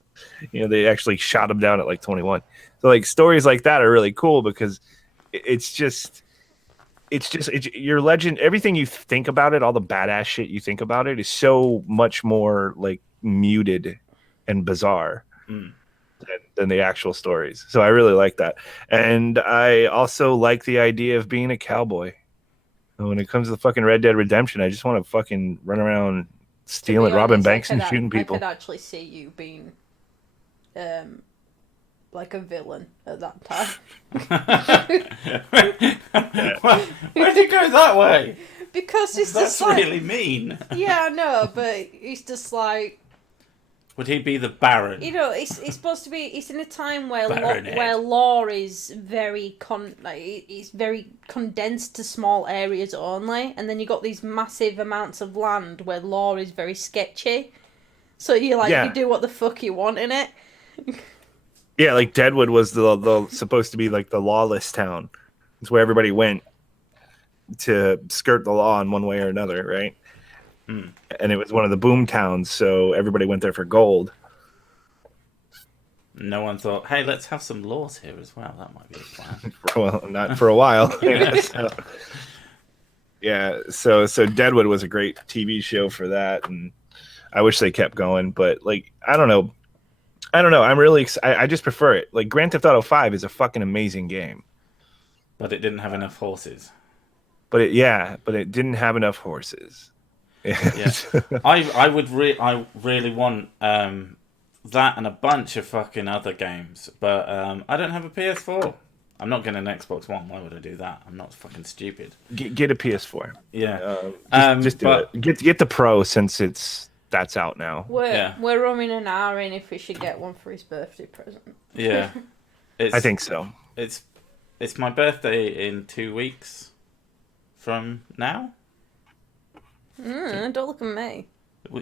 you know, they actually shot him down at like 21. So like stories like that are really cool because it's just your legend. Everything you think about it, all the badass shit you think about it, is so much more like muted and bizarre than the actual stories. So I really like that, and I also like the idea of being a cowboy. And when it comes to the fucking Red Dead Redemption, I just want to fucking run around stealing, robbing banks, and shooting people. I could actually see you being, like a villain at that time. Where'd you go that way? Because it's That's just like, really mean. Yeah, I know, but he's just like. Would he be the Baron? You know, it's supposed to be. It's in a time where Baronet. law is very it's very condensed to small areas only, and then you got these massive amounts of land where law is very sketchy. So you do what the fuck you want in it. Yeah, like Deadwood was the supposed to be like the lawless town. It's where everybody went to skirt the law in one way or another, right? And it was one of the boom towns, so everybody went there for gold. No one thought, hey, let's have some laws here as well. That might be a plan. Well, not for a while. So Deadwood was a great TV show for that, and I wish they kept going. But like, I don't know. I'm really I just prefer it. Like Grand Theft Auto 5 is a fucking amazing game, but it didn't have enough horses. But it didn't have enough horses. Yeah, I really want that and a bunch of fucking other games, but I don't have a PS4. I'm not getting an Xbox One. Why would I do that? I'm not fucking stupid. Get a PS4. Yeah. Just do it. Get the Pro since that's out now. We're rumming an hour in if we should get one for his birthday present. Yeah. I think so. It's my birthday in 2 weeks from now. Don't look at me.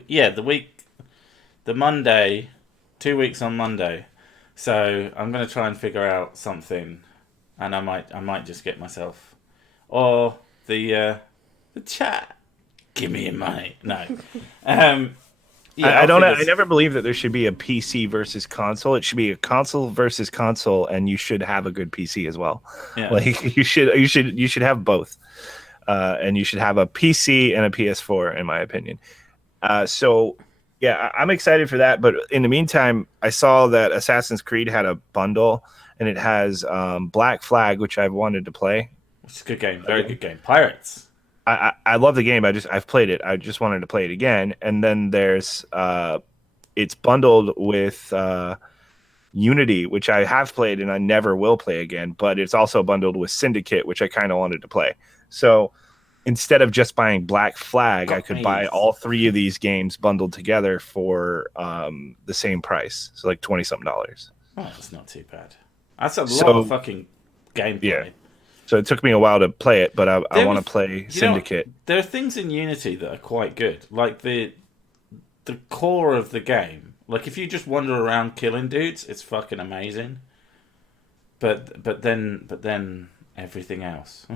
Yeah, the Monday, 2 weeks on Monday. So I'm gonna try and figure out something, and I might just get myself, or the chat. Give me your money. No. Yeah, I never believe that there should be a PC versus console. It should be a console versus console, and you should have a good PC as well. Yeah. Like you should have both, and you should have a PC and a PS4, in my opinion. So yeah, I'm excited for that. But in the meantime, I saw that Assassin's Creed had a bundle, and it has Black Flag, which I've wanted to play. It's a good game, very good game. Pirates. I love the game. I've played it. I just wanted to play it again. And then there's it's bundled with Unity, which I have played and I never will play again. But it's also bundled with Syndicate, which I kind of wanted to play. So instead of just buying Black Flag, I could buy all three of these games bundled together for the same price. So like $20-something. Oh, that's not too bad. That's a lot of fucking gameplay. Yeah. So it took me a while to play it, but I want to play Syndicate. There are things in Unity that are quite good, like the core of the game. Like if you just wander around killing dudes, it's fucking amazing. But then everything else.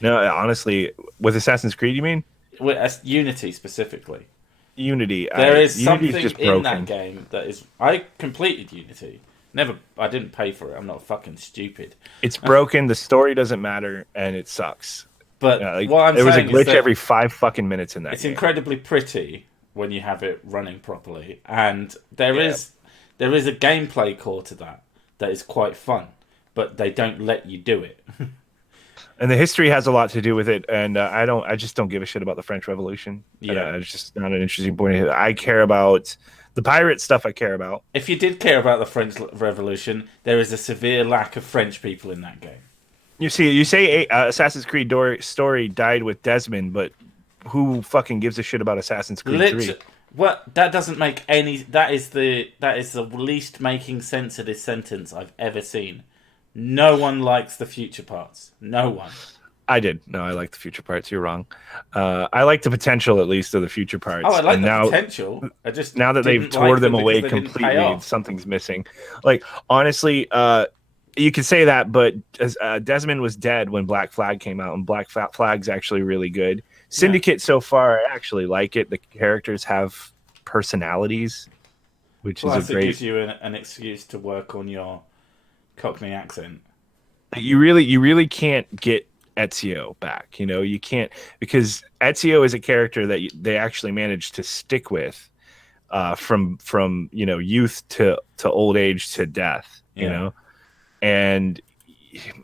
No, honestly, with Assassin's Creed, you mean? With Unity specifically. Unity. There is something just in that game that is. I completed Unity. I didn't pay for it. I'm not fucking stupid. It's broken. The story doesn't matter, and it sucks. But what I'm saying is there was a glitch every 5 fucking minutes in that. It's game. incredibly pretty when you have it running properly, and there is a gameplay core to that is quite fun, but they don't let you do it. And the history has a lot to do with it, and I just don't give a shit about the French Revolution. Yeah, it's just not an interesting point. I care about the pirate stuff. I care about. If you did care about the French Revolution, there is a severe lack of French people in that game. You say Assassin's Creed story died with Desmond, but who fucking gives a shit about Assassin's Creed 3? Well, that doesn't make any. That is the least making sense of this sentence I've ever seen. No one likes the future parts. No one. I did. No, I like the future parts. You're wrong. I like the potential, at least, of the future parts. Oh, I like the potential. I just now that they've tore them away completely, something's missing. Like honestly, you could say that, but Desmond was dead when Black Flag came out, and Black Flag's actually really good. Syndicate so far, I actually like it. The characters have personalities, which is a great. It gives you an excuse to work on your Cockney accent. You really can't get Ezio back. You can't, because Ezio is a character that they actually managed to stick with from youth to old age to death. And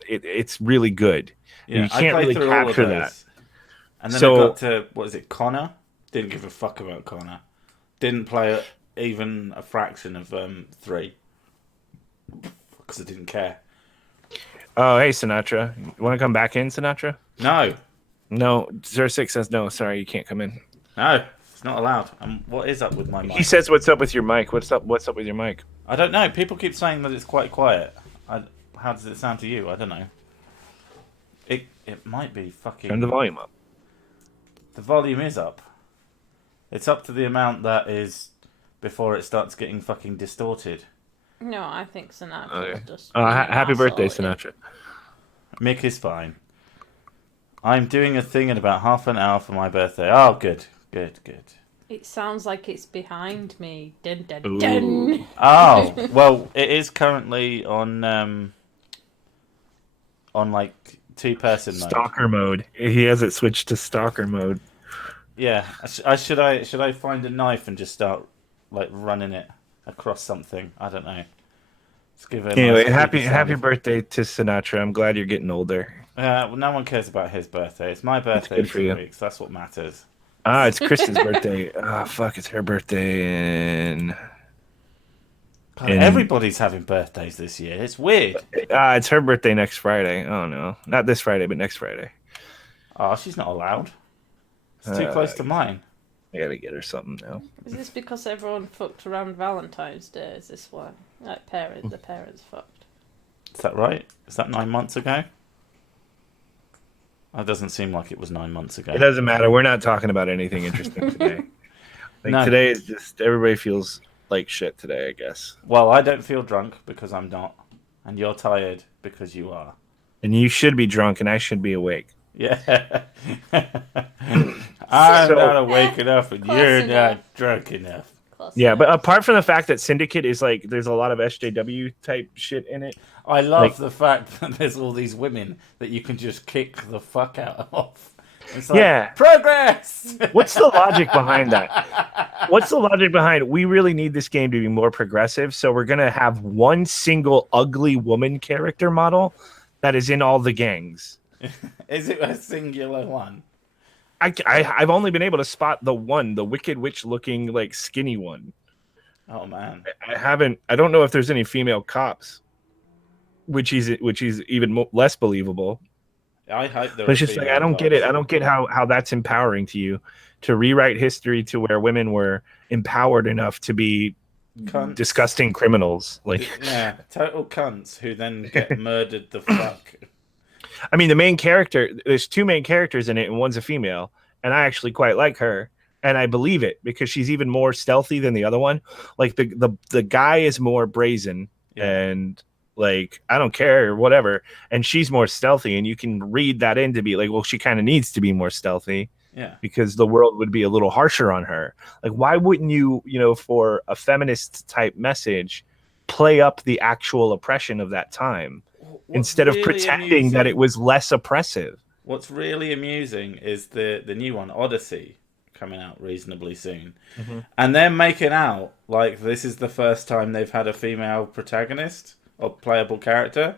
it's really good. Yeah, you can't really capture that. And then I got to, what is it, Connor? Didn't give a fuck about Connor. Didn't play even a fraction of 3. Because I didn't care. Oh, hey, Sinatra. You want to come back in, Sinatra? No. 06 says no. Sorry, you can't come in. No, it's not allowed. What is up with my mic? He says, what's up with your mic? What's up with your mic? I don't know. People keep saying that it's quite quiet. How does it sound to you? I don't know. It might be fucking... Turn the volume up. The volume is up. It's up to the amount that is before it starts getting fucking distorted. No, I think Sinatra just... happy birthday, Sinatra. Mick is fine. I'm doing a thing in about half an hour for my birthday. Oh, good. It sounds like it's behind me. Dun, dun, dun. Oh, well, it is currently on like 2-person mode. Stalker mode. He has it switched to stalker mode. Yeah. Should I find a knife and just start like running it across something? I don't know. Let's give it. Anyway, happy birthday to Sinatra. I'm glad you're getting older. Well, no one cares about his birthday. It's my birthday in 2 weeks. That's what matters. It's Kristen's birthday. Fuck, it's her birthday in God, And everybody's having birthdays this year. It's weird. it's her birthday next Friday. Oh no, not this Friday, but next Friday. Oh, she's not allowed. It's too Uh, close to mine. I gotta get her something now. Is this because everyone fucked around Valentine's Day? Is this why? Like the parents fucked. Is that right? Is that 9 months ago? That doesn't seem like it was 9 months ago. It doesn't matter. We're not talking about anything interesting today. No. Today is just everybody feels like shit today, I guess. Well, I don't feel drunk because I'm not, and you're tired because you are. And you should be drunk, and I should be awake. Yeah. I'm So- not awake enough, and Close you're enough. not drunk enough. Close Yeah, enough. but apart from the fact that Syndicate is like, there's a lot of SJW type shit in it. I love Like- the fact that there's all these women that you can just kick the fuck out of. It's like, Yeah. progress! What's the logic behind that? What's the logic behind we really need this game to be more progressive, so we're gonna have one single ugly woman character model that is in all the gangs. Is it a singular one? I've only been able to spot the Wicked Witch looking like skinny one. Oh, man. I don't know if there's any female cops, which is even less believable. I hope there But it's are just like female I don't get it. cops. I don't get how that's empowering to you to rewrite history to where women were empowered enough to be Cunts. disgusting criminals. Like, Yeah, total cunts who then get murdered the fuck. I mean, there's two main characters in it, and one's a female, and I actually quite like her, and I believe it because she's even more stealthy than the other one. Like the guy is more brazen Yeah. and like I don't care or whatever, and she's more stealthy, and you can read that in to be like, well, she kind of needs to be more stealthy. Yeah. Because the world would be a little harsher on her. Like, why wouldn't you, for a feminist type message, play up the actual oppression of that time instead of pretending that it was less oppressive? What's really amusing is the new one, Odyssey, coming out reasonably soon. Mm-hmm. And they're making out like this is the first time they've had a female protagonist or playable character.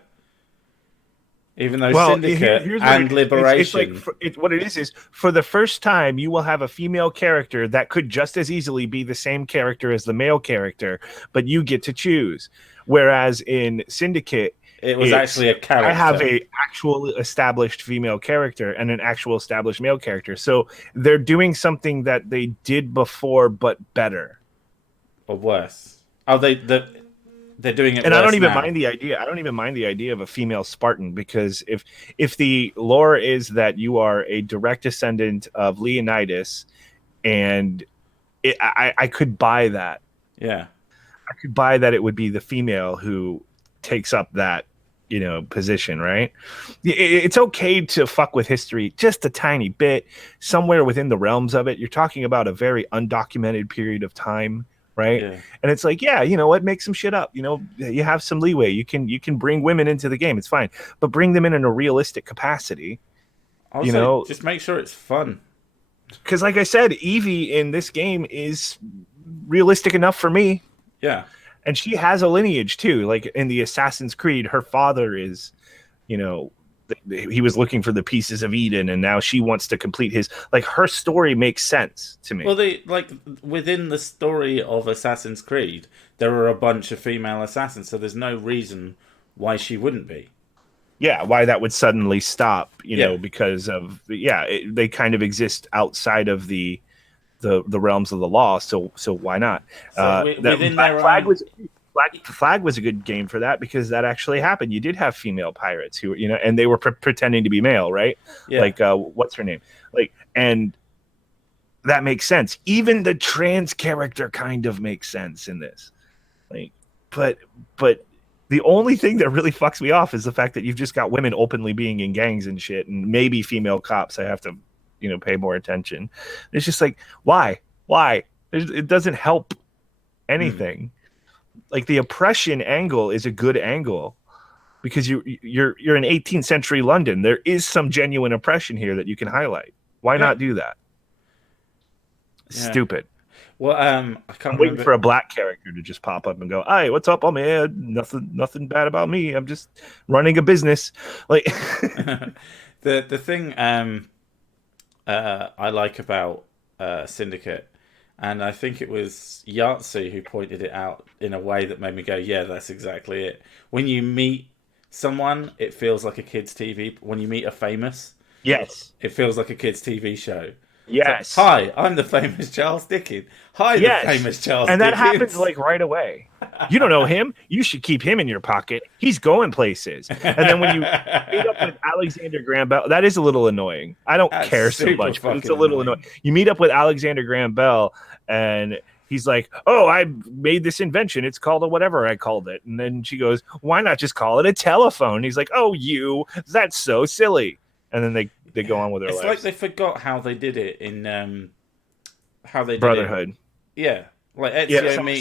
Even though Syndicate here's what and Liberation. It's like what it is for the first time you will have a female character that could just as easily be the same character as the male character, but you get to choose. Whereas in Syndicate, it was actually a character. I have a actual established female character and an actual established male character. So they're doing something that they did before, but better. Or worse. Oh, they're doing it. And worse I don't even now. mind the idea. I don't even mind the idea of a female Spartan, because if the lore is that you are a direct descendant of Leonidas, and I could buy that. Yeah. I could buy that it would be the female who takes up that, position, right? It's okay to fuck with history just a tiny bit, somewhere within the realms of it. You're talking about a very undocumented period of time, right? Yeah. And it's like, yeah, you know what, make some shit up. You have some leeway. You can bring women into the game. It's fine, but bring them in a realistic capacity. Also, just make sure it's fun. Because, like I said, Evie in this game is realistic enough for me. Yeah. And she has a lineage too. Like in the Assassin's Creed, her father is, he was looking for the pieces of Eden, and now she wants to complete his. Like, her story makes sense to me. Well, within the story of Assassin's Creed, there are a bunch of female assassins, so there's no reason why she wouldn't be. Yeah, why that would suddenly stop, Yeah. because of they kind of exist outside of the realms of the law. So why not? So within their Flag own... Black Flag was a good game for that, because that actually happened. You did have female pirates who, and they were pretending to be male, right? Yeah. Like, what's her name? And that makes sense. Even the trans character kind of makes sense in this. But the only thing that really fucks me off is the fact that you've just got women openly being in gangs and shit, and maybe female cops. I have to, pay more attention. It's just like, why? It doesn't help anything. Like, the oppression angle is a good angle, because you're in 18th century London. There is some genuine oppression here that you can highlight. Why not do that? Yeah. Stupid. Well, I can't I'm waiting remember. for a black character to just pop up and go, "Hey, what's up? I'm here. Nothing bad about me. I'm just running a business." Like, the thing I like about Syndicate, And I think it was Yahtzee who pointed it out in a way that made me go, yeah, that's exactly it. When you meet someone, it feels like a kid's TV. When you meet a famous, Yes. it feels like a kid's TV show. Yes. So, hi, I'm the famous Charles Dickens. Hi, Yes. the famous Charles And that Dickens. happens like right away. You don't know him. You should keep him in your pocket. He's going places. And then when you meet up with Alexander Graham Bell, that is a little annoying. I don't That's care so super much, but it's a fucking little annoying. You meet up with Alexander Graham Bell, and he's like, "Oh, I made this invention. It's called a whatever I called it." And then she goes, "Why not just call it a telephone?" He's like, "Oh, that's so silly." And then they go on with their It's lives. like they forgot how they did it in how they did Brotherhood. It. Yeah, like Ezio meets...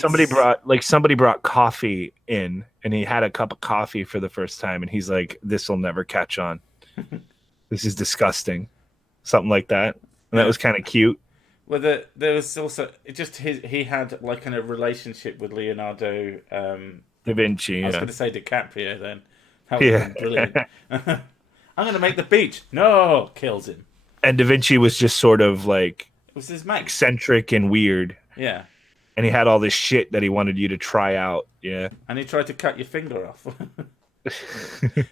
somebody brought coffee in, and he had a cup of coffee for the first time, and he's like, "This will never catch on. This is disgusting," something like that, and that was kind of cute. Well, there was also he had like a relationship with Leonardo Da Vinci. I was Yeah. going to say DiCaprio then. That would have been brilliant. I'm going to make the beach. No, kills him. And Da Vinci was just sort of like It was his mate. eccentric and weird. Yeah. And he had all this shit that he wanted you to try out. Yeah. And he tried to cut your finger off.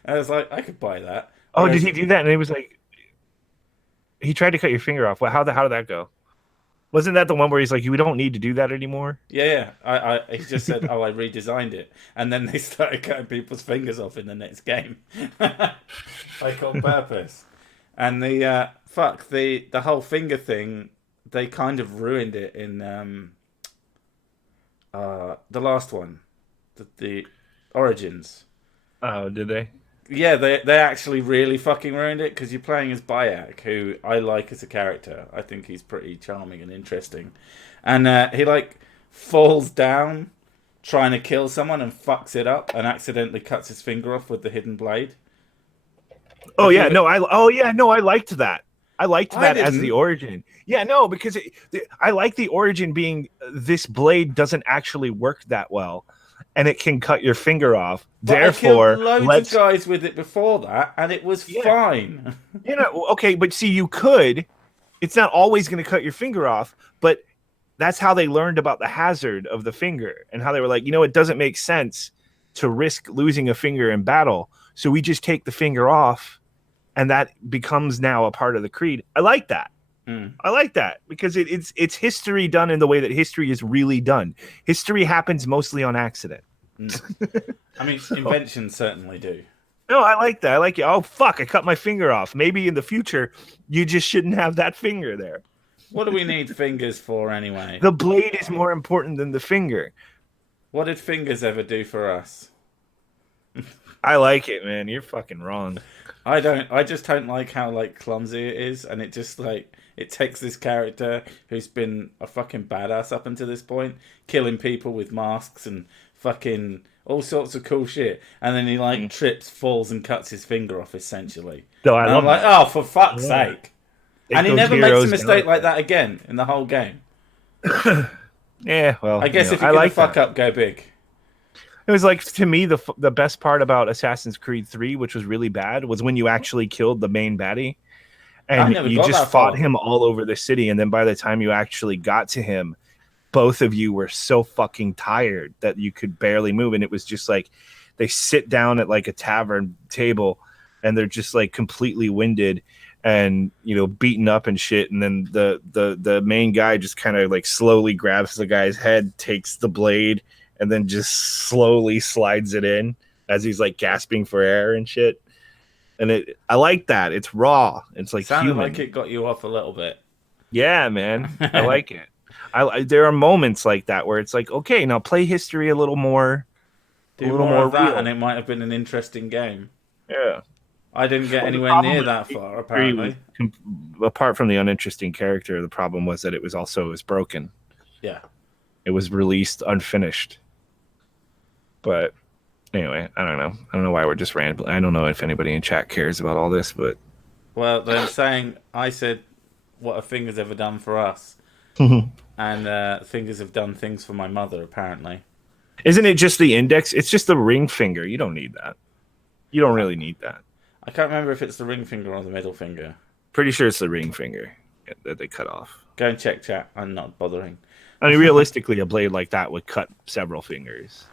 I was like, I could buy that. Oh, did he do that? And it was like, he tried to cut your finger off. Well, how did that go? Wasn't that the one where he's like, "We don't need to do that anymore"? Yeah. He just said, "Oh, I redesigned it," and then they started cutting people's fingers off in the next game, like on purpose. And the whole finger thing, they kind of ruined it in the last one, the Origins. Oh, did they? Yeah, they actually really fucking ruined it, because you're playing as Bayek, who I like as a character. I think he's pretty charming and interesting. And he like falls down trying to kill someone and fucks it up and accidentally cuts his finger off with the hidden blade. Oh yeah, no, I liked that. I liked that as the origin. Yeah, no, because I like the origin being this blade doesn't actually work that well, and it can cut your finger off. But Therefore, I killed loads of guys with it before that, and it was fine. Okay, but see, you could. It's not always going to cut your finger off, but that's how they learned about the hazard of the finger, and how they were like, it doesn't make sense to risk losing a finger in battle, so we just take the finger off, and that becomes now a part of the creed. I like that. I like that because it's history done in the way that history is really done. History happens mostly on accident. I mean, inventions certainly do. No, I like that. I like it. Oh, fuck, I cut my finger off. Maybe in the future, you just shouldn't have that finger there. What do we need fingers for anyway? The blade is more important than the finger. What did fingers ever do for us? I like it, man. You're fucking wrong. I don't. I just don't like how clumsy it is, and it just it takes this character who's been a fucking badass up until this point, killing people with masks and fucking all sorts of cool shit, and then he trips, falls, and cuts his finger off essentially. No, I'm like, oh, for fuck's sake! And he never makes a mistake like that again in the whole game. Yeah, well, I guess if you're gonna fuck up, go big. It was like, to me, the best part about Assassin's Creed 3, which was really bad, was when you actually killed the main baddie. And you just fought him all over the city. And then by the time you actually got to him, both of you were so fucking tired that you could barely move. And it was just like, they sit down at like a tavern table and they're just like completely winded and, beaten up and shit. And then the main guy just kind of like slowly grabs the guy's head, takes the blade, and then just slowly slides it in as he's like gasping for air and shit. And I like that. It's raw. It's like sounded human. Like it got you off a little bit. Yeah, man. I like it. There are moments like that where it's like, okay, now play history a little more. Do a little more of that, real. And it might have been an interesting game. Yeah. I didn't get anywhere near that far, apparently. Apart from the uninteresting character, the problem was that it was broken. Yeah. It was released unfinished. But anyway, I don't know. I don't know why we're just rambling. I don't know if anybody in chat cares about all this, but... Well, they're saying, I said, what have fingers ever done for us? And fingers have done things for my mother, apparently. Isn't it just the index? It's just the ring finger. You don't need that. You don't really need that. I can't remember if it's the ring finger or the middle finger. Pretty sure it's the ring finger. that they cut off. Go and check chat. I'm not bothering. I mean, realistically, a blade like that would cut several fingers.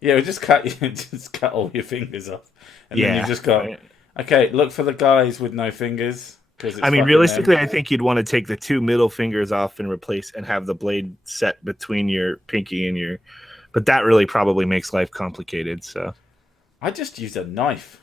Yeah, we just cut all your fingers off, and then you just got right. okay. Look for the guys with no fingers. I mean, realistically, I think you'd want to take the 2 middle fingers off and replace and have the blade set between your pinky and your. But that really probably makes life complicated. So I just use a knife,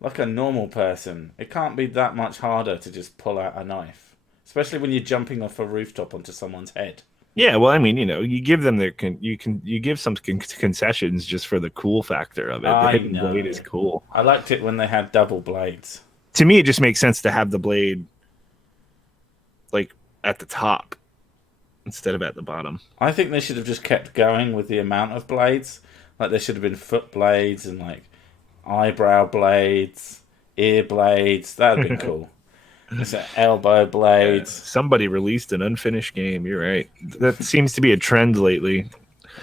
like a normal person. It can't be that much harder to just pull out a knife, especially when you're jumping off a rooftop onto someone's head. yeah, well, I mean, you give them you give some concessions just for the cool factor of it. The hidden blade is cool. I liked it when they had double blades. To me, it just makes sense to have the blade like at the top instead of at the bottom. I think they should have just kept going with the amount of blades. Like there should have been foot blades and like eyebrow blades, ear blades. That'd be cool. It's elbow blades. Somebody released an unfinished game. You're right. That seems to be a trend lately.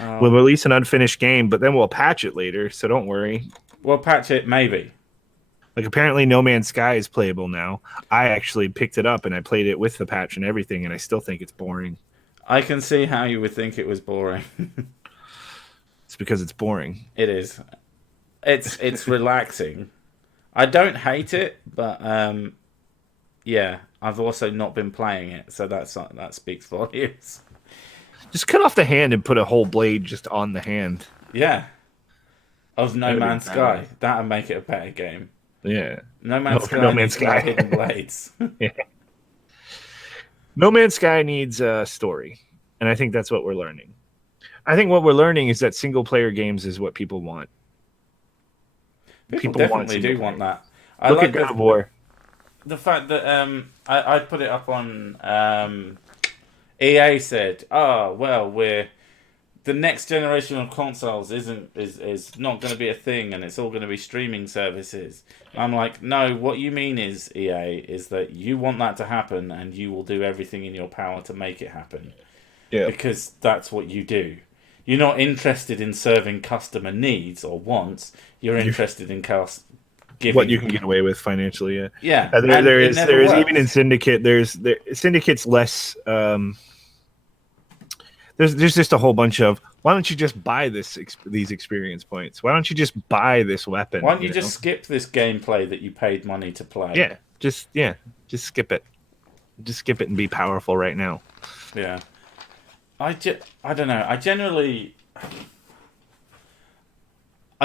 We'll release an unfinished game, but then we'll patch it later. So don't worry. We'll patch it maybe. Like apparently No Man's Sky is playable now. I actually picked it up and I played it with the patch and everything, and I still think it's boring. I can see how you would think it was boring. It's because it's boring. It is. It's relaxing. I don't hate it, but yeah, I've also not been playing it, so that speaks volumes. Just cut off the hand and put a whole blade just on the hand. Yeah. Of No Man's Sky. That'd make it a better game. Yeah. No Man's Sky. Hidden blades. Yeah. No Man's Sky needs a story, and I think that's what we're learning. I think what we're learning is that single-player games is what people want. People definitely do want that. Look at God of War. The fact that I put it up on EA said, "Oh well, the next generation of consoles is not going to be a thing, and it's all going to be streaming services." I'm like, no, what you mean is, EA, is that you want that to happen, and you will do everything in your power to make it happen. Yeah. Because that's what you do. You're not interested in serving customer needs or wants. You're interested in giving what you can get away with financially. Yeah. Yeah. There is even in Syndicate. Syndicate's less. There's just a whole bunch of. Why don't you just buy these experience points? Why don't you just buy this weapon? Why don't you just skip this gameplay that you paid money to play? Yeah, just skip it. Just skip it and be powerful right now. Yeah. I don't know. I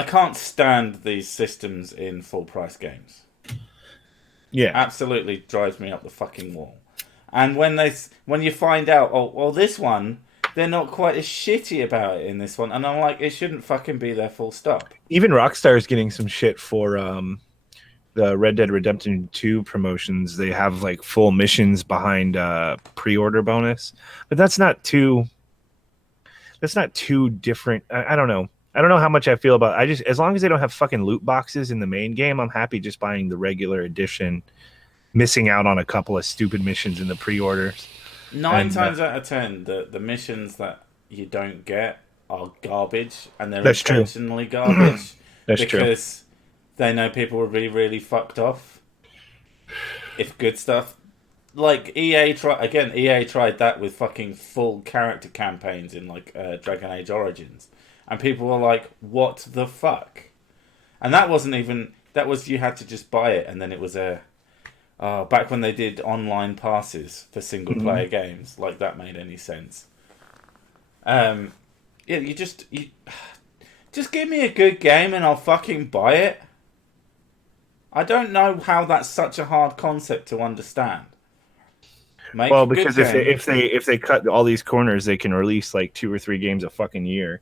can't stand these systems in full price games. Yeah. Absolutely drives me up the fucking wall. And when you find out, oh, well, this one, they're not quite as shitty about it in this one. And I'm like, it shouldn't fucking be there full stop. Even Rockstar is getting some shit for the Red Dead Redemption 2 promotions. They have like full missions behind pre-order bonus. But that's not too different. I don't know. I don't know how much I feel about it. As long as they don't have fucking loot boxes in the main game, I'm happy just buying the regular edition, missing out on a couple of stupid missions in the pre-orders. 9 times out of 10, the missions that you don't get are garbage, and they're That's intentionally garbage. That's because they know people will be really fucked off if good stuff. Like EA tried that with fucking full character campaigns in like Dragon Age Origins, and people were like, "What the fuck?" And that wasn't even you had to just buy it, and then it was back when they did online passes for single player games, like that made any sense. Yeah, you just give me a good game and I'll fucking buy it. I don't know how that's such a hard concept to understand. Because if they cut all these corners, they can release like 2 or 3 games a fucking year.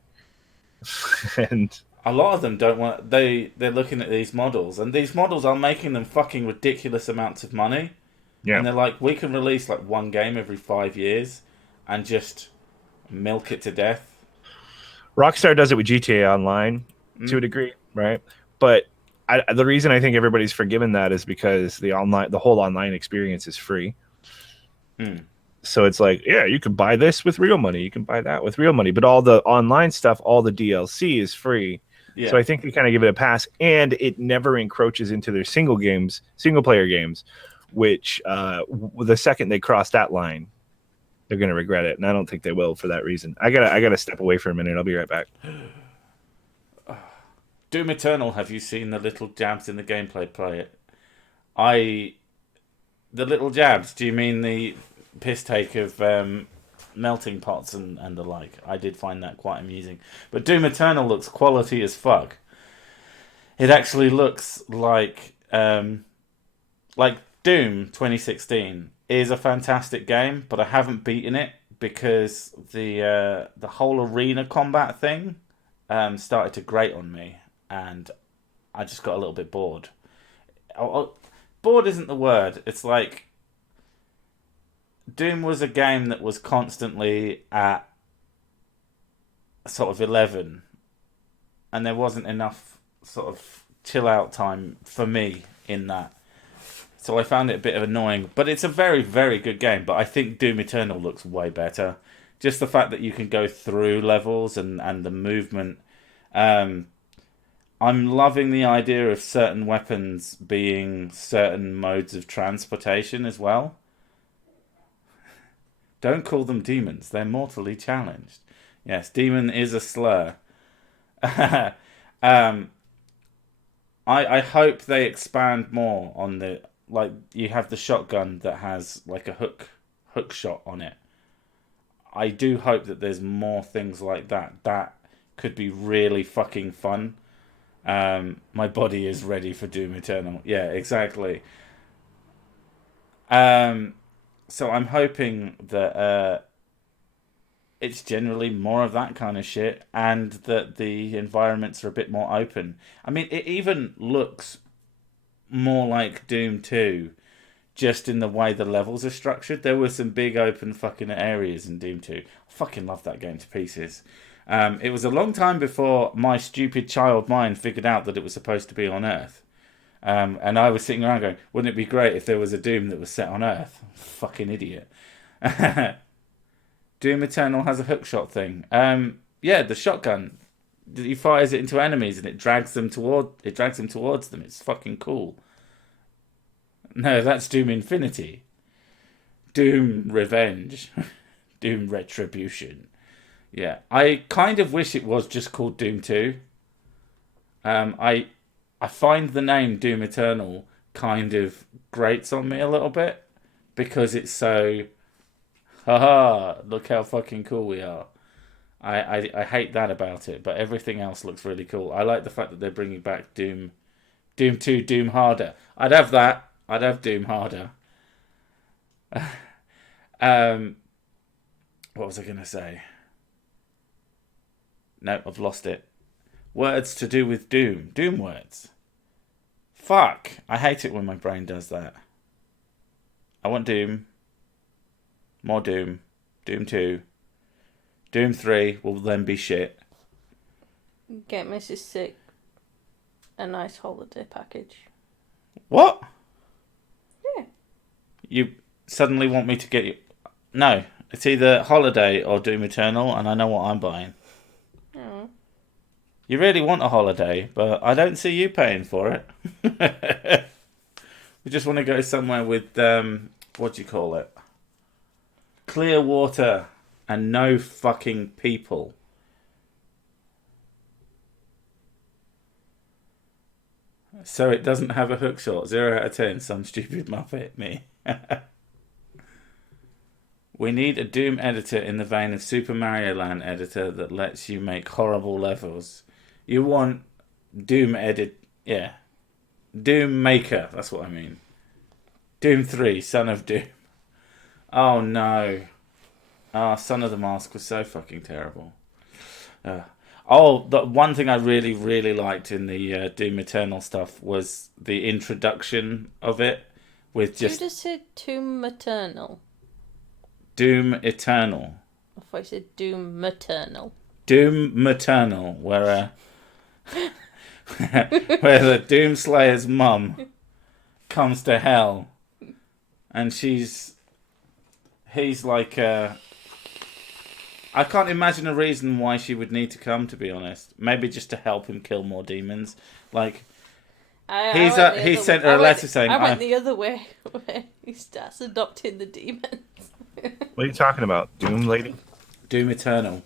And a lot of them don't want. They're looking at these models, and these models are making them fucking ridiculous amounts of money. Yeah. And they're like, we can release like 1 game every 5 years, and just milk it to death. Rockstar does it with GTA Online to a degree, right? But the reason I think everybody's forgiven that is because the whole online experience is free. So it's like, yeah, you can buy this with real money. You can buy that with real money. But all the online stuff, all the DLC is free. Yeah. So I think they kind of give it a pass. And it never encroaches into their single player games, which the second they cross that line, they're going to regret it, and I don't think they will for that reason. I gotta step away for a minute. I'll be right back. Doom Eternal, have you seen the little jabs in the gameplay? Play it. The little jabs, do you mean the piss take of melting pots and the like? I did find that quite amusing. But Doom Eternal looks quality as fuck. It actually looks like Doom 2016 is a fantastic game, but I haven't beaten it because the whole arena combat thing started to grate on me, and I just got a little bit bored. Bored isn't the word. It's like Doom was a game that was constantly at sort of 11, and there wasn't enough sort of chill out time for me in that. So I found it a bit of annoying, but it's a very, very good game. But I think Doom Eternal looks way better. Just the fact that you can go through levels and the movement. I'm loving the idea of certain weapons being certain modes of transportation as well. Don't call them demons. They're mortally challenged. Yes, demon is a slur. I hope they expand more on the... Like, you have the shotgun that has like a hook shot on it. I do hope that there's more things like that. That could be really fucking fun. My body is ready for Doom Eternal. Yeah, exactly. So I'm hoping that it's generally more of that kind of shit, and that the environments are a bit more open. I mean, it even looks more like Doom 2, just in the way the levels are structured. There were some big open fucking areas in Doom 2. I fucking love that game to pieces. It was a long time before my stupid child mind figured out that it was supposed to be on Earth. And I was sitting around going, wouldn't it be great if there was a Doom that was set on Earth? Fucking idiot. Doom Eternal has a hookshot thing. Yeah, the shotgun. He fires it into enemies and it drags them towards them. It's fucking cool. No, that's Doom Infinity. Doom Revenge. Doom Retribution. Yeah, I kind of wish it was just called Doom 2. I find the name Doom Eternal kind of grates on me a little bit because it's so, haha, look how fucking cool we are. I hate that about it, but everything else looks really cool. I like the fact that they're bringing back Doom 2, Doom Harder. I'd have that. I'd have Doom Harder. What was I going to say? No, I've lost it. Words to do with Doom. Doom words. Fuck. I hate it when my brain does that. I want Doom. More Doom. Doom 2. Doom 3 will then be shit. Get Mrs. Sick a nice holiday package. What? Yeah. You suddenly want me to get you... No. It's either Holiday or Doom Eternal, and I know what I'm buying. Oh. You really want a holiday, but I don't see you paying for it. We just want to go somewhere with, what do you call it? Clear water and no fucking people. So it doesn't have a hook shot. 0 out of 10. Some stupid muppet. Me. We need a Doom editor in the vein of Super Mario Land editor that lets you make horrible levels. You want Doom edit... Yeah. Doom Maker. That's what I mean. Doom 3. Son of Doom. Oh, no. Oh, Son of the Mask was so fucking terrible. The one thing I really, really liked in the Doom Eternal stuff was the introduction of it with just... You just said Doom Maternal. Doom Eternal. I thought you said Doom Maternal. Doom Maternal, where where the Doomslayer's mum comes to hell, and he's like I can't imagine a reason why she would need to come, to be honest. Maybe just to help him kill more demons. Like, He sent her a letter saying, I went the other way, where he starts adopting the demons. What are you talking about, Doom Lady? Doom Eternal.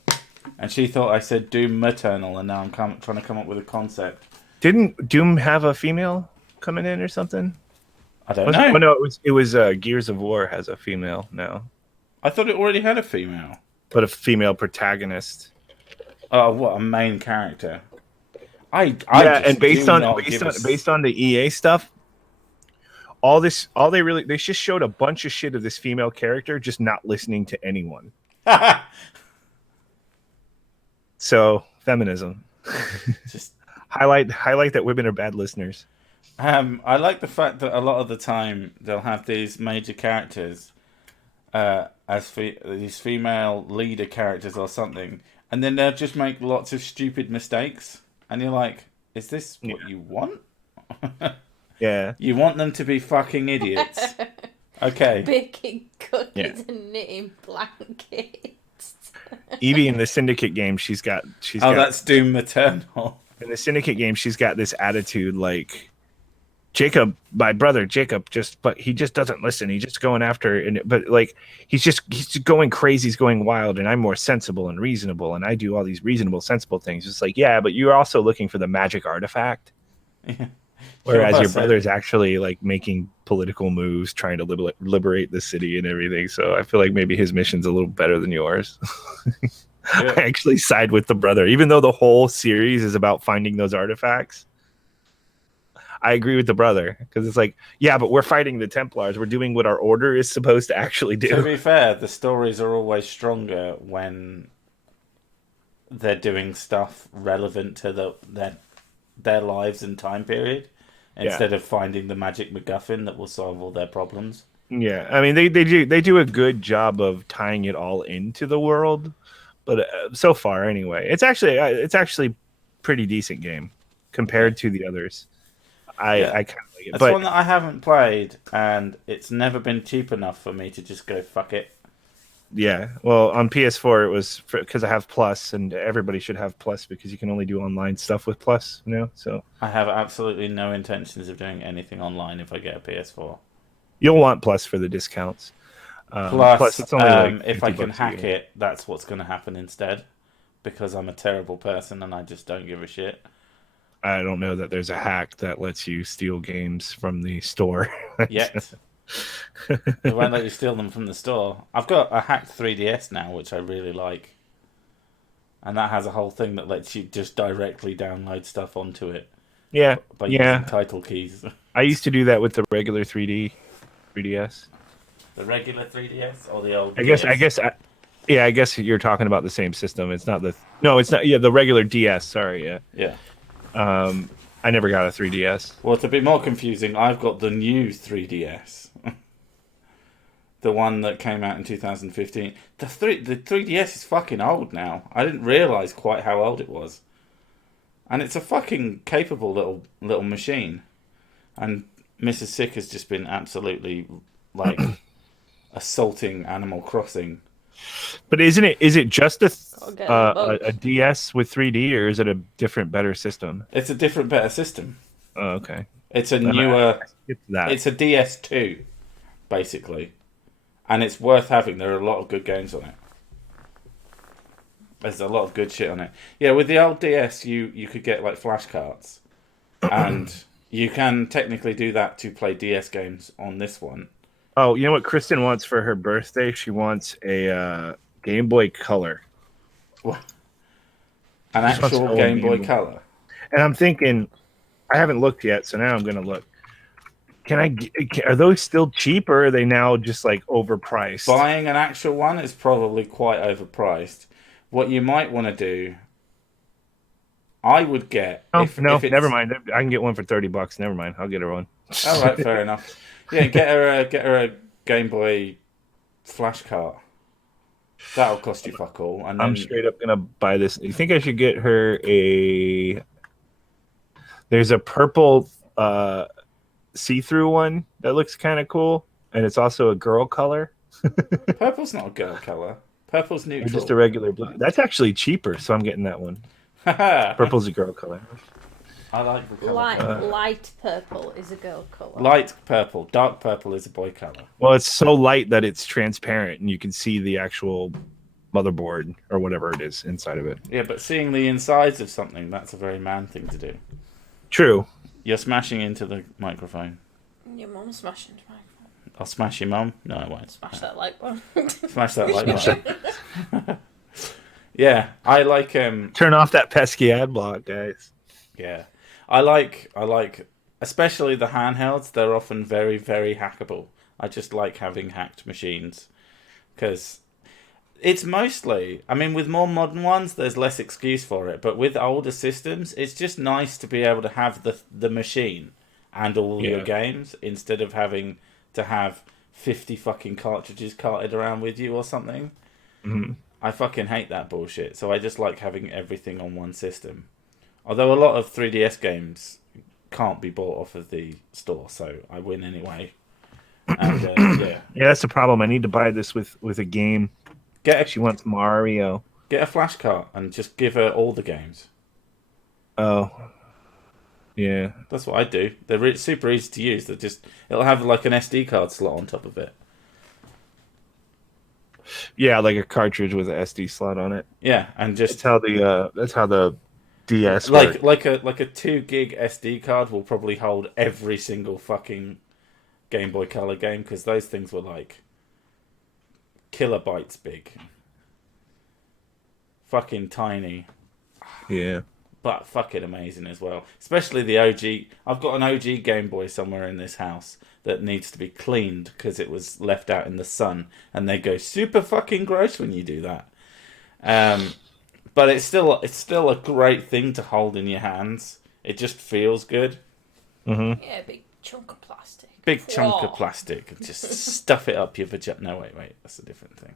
And she thought I said Doom Maternal, and now I'm trying to come up with a concept. Didn't Doom have a female coming in or something? I don't know. Oh, no, it was Gears of War has a female now. I thought it already had a female. But a female protagonist. Oh, what a main character! And based on the EA stuff, they just showed a bunch of shit of this female character just not listening to anyone. So feminism, just highlight that women are bad listeners. I like the fact that a lot of the time they'll have these major characters as these female leader characters or something, and then they'll just make lots of stupid mistakes, and you're like, is this what you want? Yeah. You want them to be fucking idiots. Okay. Baking cookies and knitting blankets. Evie in the Syndicate game, she's got that's Doom Maternal. In the Syndicate game, she's got this attitude like, Jacob, my brother Jacob, but he just doesn't listen. He's just going after, but like he's just going crazy. He's going wild, and I'm more sensible and reasonable, and I do all these reasonable, sensible things. It's like, yeah, but you're also looking for the magic artifact, whereas your brother's actually like making political moves, trying to liberate the city and everything. So I feel like maybe his mission's a little better than yours. I actually side with the brother, even though the whole series is about finding those artifacts. I agree with the brother because it's like, yeah, but we're fighting the Templars. We're doing what our order is supposed to actually do. To be fair, the stories are always stronger when they're doing stuff relevant to their lives and time period instead of finding the magic MacGuffin that will solve all their problems. Yeah, I mean they do a good job of tying it all into the world, but so far anyway, it's actually pretty decent game compared to the others. I kind of like it. It's one that I haven't played, and it's never been cheap enough for me to just go fuck it. Yeah, well, on PS4 it was because I have Plus, and everybody should have Plus because you can only do online stuff with Plus, So I have absolutely no intentions of doing anything online if I get a PS4. You'll want Plus for the discounts. Plus it's only like if I can hack it, that's what's going to happen instead, because I'm a terrible person and I just don't give a shit. I don't know that there's a hack that lets you steal games from the store. Yet. They won't let you steal them from the store. I've got a hacked 3DS now, which I really like. And that has a whole thing that lets you just directly download stuff onto it. Yeah. By using title keys. I used to do that with the regular 3DS. The regular 3DS or the old I guess you're talking about the same system. It's not the regular DS, sorry, yeah. Yeah. I never got a 3DS. Well, to be more confusing, I've got the new 3DS. The one that came out in 2015. The 3DS is fucking old now. I didn't realise quite how old it was. And it's a fucking capable little machine. And Mrs. Sick has just been absolutely, like, assaulting Animal Crossing. But is it just a DS with 3D, or is it a different, better system? It's a different, better system. Oh, okay. It's a newer... It's a DS2, basically. And it's worth having. There are a lot of good games on it. There's a lot of good shit on it. Yeah, with the old DS, you could get, like, flashcards. And you can technically do that to play DS games on this one. Oh, you know what Kristen wants for her birthday? She wants a Game Boy Color. What? An actual Game Boy Color? And I'm thinking, I haven't looked yet, so now I'm going to look. Are those still cheap, or are they now just like overpriced? Buying an actual one is probably quite overpriced. What you might want to do, I would get... never mind. I can get one for $30. Never mind. I'll get her one. All right, fair enough. Yeah, get her a Game Boy flash cart. That'll cost you fuck all. And then... I'm straight up gonna buy this. You think I should get her a? There's a purple see-through one that looks kind of cool, and it's also a girl color. Purple's not a girl color. Purple's neutral. Or just a regular blue. That's actually cheaper, so I'm getting that one. Purple's a girl color. I like the colour. Light purple is a girl colour. Light purple. Dark purple is a boy colour. Well, it's so light that it's transparent and you can see the actual motherboard or whatever it is inside of it. Yeah, but seeing the insides of something, that's a very man thing to do. True. You're smashing into the microphone. Your mum's smashing into the microphone. I'll smash your mum. No, I won't. Smash that like button. Smash that like button. Yeah, I like Turn off that pesky ad block, guys. Yeah, I like especially the handhelds. They're often very, very hackable. I just like having hacked machines because it's mostly. I mean, with more modern ones, there's less excuse for it. But with older systems, it's just nice to be able to have the machine and all your games instead of having to have 50 fucking cartridges carted around with you or something. Mm-hmm. I fucking hate that bullshit. So I just like having everything on one system. Although a lot of 3DS games can't be bought off of the store, so I win anyway. And yeah, that's the problem. I need to buy this with a game. She wants Mario. Get a flash cart and just give her all the games. Oh, yeah. That's what I do. They're super easy to use. It'll have like an SD card slot on top of it. Yeah, like a cartridge with an SD slot on it. Yeah, and just that's how the DS like a 2 gig SD card will probably hold every single fucking Game Boy Color game because those things were like kilobytes big, fucking tiny. Yeah, but fucking amazing as well. Especially the OG. I've got an OG Game Boy somewhere in this house that needs to be cleaned because it was left out in the sun, and they go super fucking gross when you do that. But it's still a great thing to hold in your hands. It just feels good. Mm-hmm. Yeah, big chunk of plastic. Big chunk of plastic. Just stuff it up your vagina. No, wait, that's a different thing.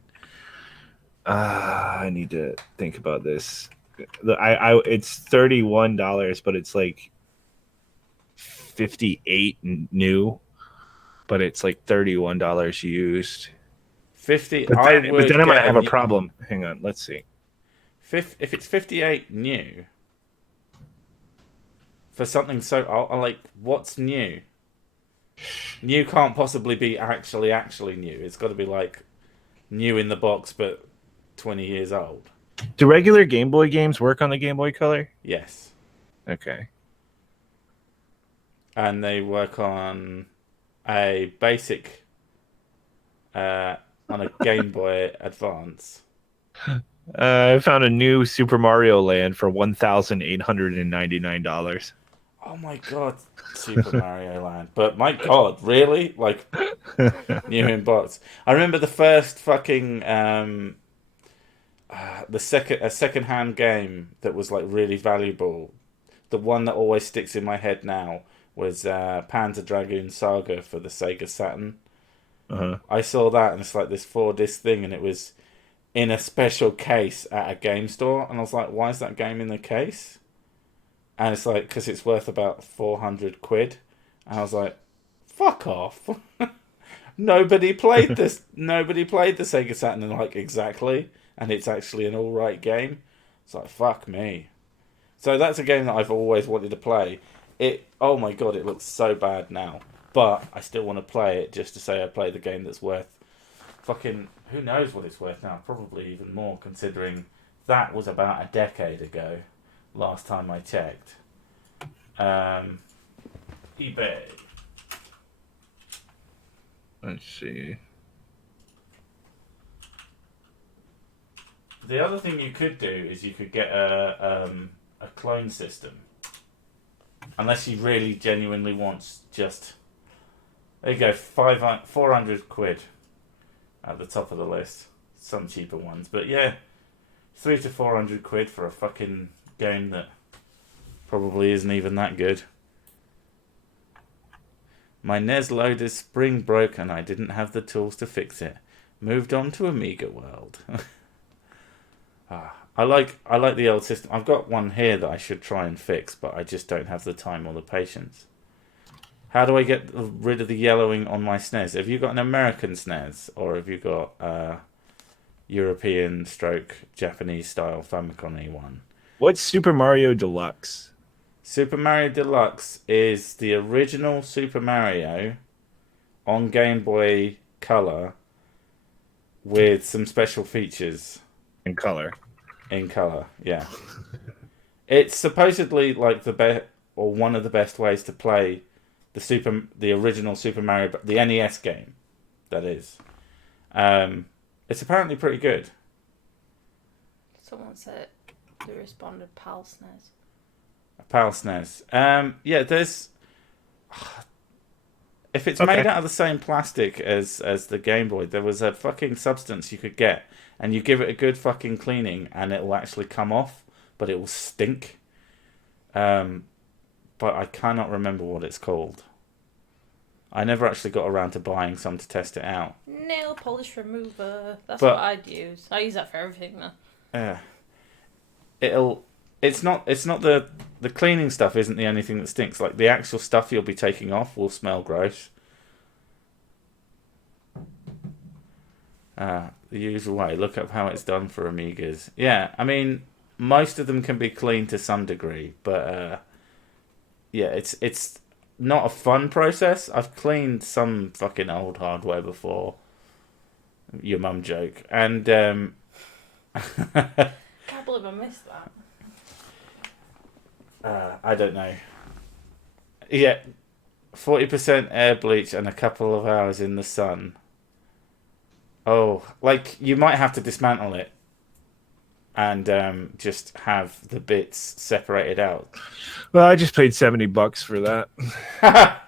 I need to think about this. It's $31, but it's like 58 new, but it's like $31 used. 50. But then I might have a problem. Hang on, let's see. If it's 58 new for something so like, what's new? New can't possibly be actually new. It's got to be like new in the box, but 20 years old. Do regular Game Boy games work on the Game Boy Color? Yes. Okay. And they work on a basic, on a Game Boy Advance. I found a new Super Mario Land for $1,899. Oh my god, Super Mario Land! But my god, really? Like new in box. I remember the first fucking a second-hand game that was like really valuable. The one that always sticks in my head now was Panzer Dragoon Saga for the Sega Saturn. Uh-huh. I saw that, and it's like this 4-disc thing, and it was in a special case at a game store, and I was like, why is that game in the case? And it's like, because it's worth about 400 quid. And I was like, fuck off. Nobody played this. Nobody played the Sega Saturn like exactly, and it's actually an alright game. It's like, fuck me. So that's a game that I've always wanted to play. Oh my god, it looks so bad now. But I still want to play it just to say I played the game that's worth fucking, who knows what it's worth now. Probably even more, considering that was about a decade ago last time I checked. eBay. Let's see. The other thing you could do is you could get a clone system. Unless you really genuinely want just... There you go, 400 quid at the top of the list. Some cheaper ones. But yeah, 300 to 400 quid for a fucking game that probably isn't even that good. My NES loader's spring broke and I didn't have the tools to fix it. Moved on to Amiga World. I like the old system. I've got one here that I should try and fix, but I just don't have the time or the patience. How do I get rid of the yellowing on my SNES? Have you got an American SNES, or have you got European / Japanese style Famicom one? What's Super Mario Deluxe? Super Mario Deluxe is the original Super Mario on Game Boy Color with some special features. In color. In color, yeah. It's supposedly like the best, or one of the best ways to play the original Super Mario, the NES game, that is. It's apparently pretty good. Someone said they responded PAL SNES. PAL SNES. Yeah, there's. If it's made out of the same plastic as the Game Boy, there was a fucking substance you could get, and you give it a good fucking cleaning, and it will actually come off, but it will stink. But I cannot remember what it's called. I never actually got around to buying some to test it out. Nail polish remover. That's what I'd use. I use that for everything now. Yeah. It's not the cleaning stuff isn't the only thing that stinks. Like the actual stuff you'll be taking off will smell gross. The usual way. Look up how it's done for Amigas. Yeah, I mean most of them can be cleaned to some degree, but yeah, it's not a fun process. I've cleaned some fucking old hardware before. Your mum joke. And can't believe I missed that. I don't know. Yeah, 40% air bleach and a couple of hours in the sun. Oh, like you might have to dismantle it and just have the bits separated out. Well, I just paid $70 for that.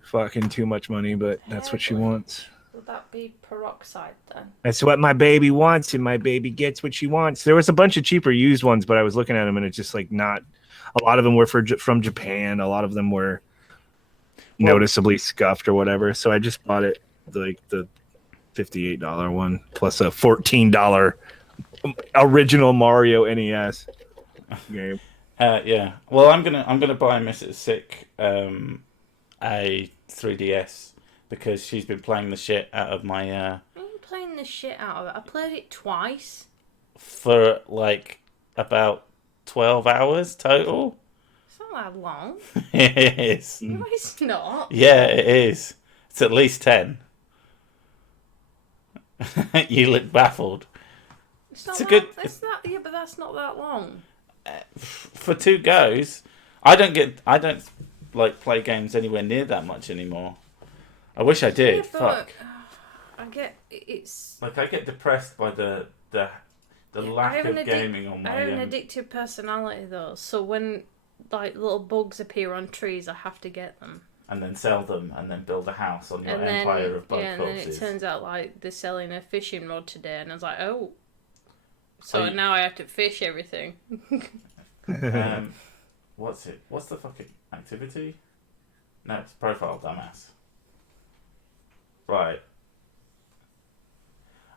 Fucking too much money, but that's what she wants. Would that be peroxide then? That's what my baby wants, and my baby gets what she wants. There was a bunch of cheaper used ones, but I was looking at them, and it's just like not. A lot of them were from Japan. A lot of them were noticeably scuffed or whatever. So I just bought it, like the $58 one plus a $14 original Mario NES game. Yeah. Well, I'm gonna buy Mrs. Sick a 3DS because she's been playing the shit out of my. I'm playing the shit out of it. I played it twice. For like about 12 hours total. It's not that long. It is. No, it's not. Yeah, it is. It's at least 10. You look baffled. It's a good. It's not. Yeah, but that's not that long. For 2 goes, I don't like play games anywhere near that much anymore. I wish I did. Yeah, Fuck. I get it's. Like I get depressed by the lack of gaming on my. I have an addictive personality though, so when like little bugs appear on trees, I have to get them. And then sell them, and then build a house on your empire of bug corpses. And then it turns out like they're selling a fishing rod today, and I was like, oh. So now I have to fish everything. What's it? What's the fucking activity? No, it's profile, dumbass. Right.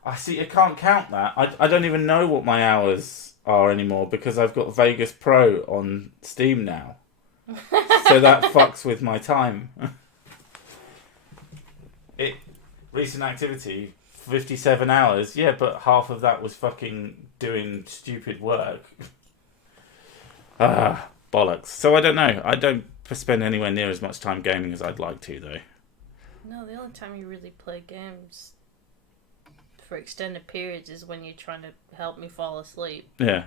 I see. I can't count that. I don't even know what my hours are anymore because I've got Vegas Pro on Steam now. So that fucks with my time. Recent activity, 57 hours. Yeah, but half of that was fucking doing stupid work. Bollocks. So I don't know. I don't spend anywhere near as much time gaming as I'd like to, though. No, the only time you really play games for extended periods is when you're trying to help me fall asleep. Yeah.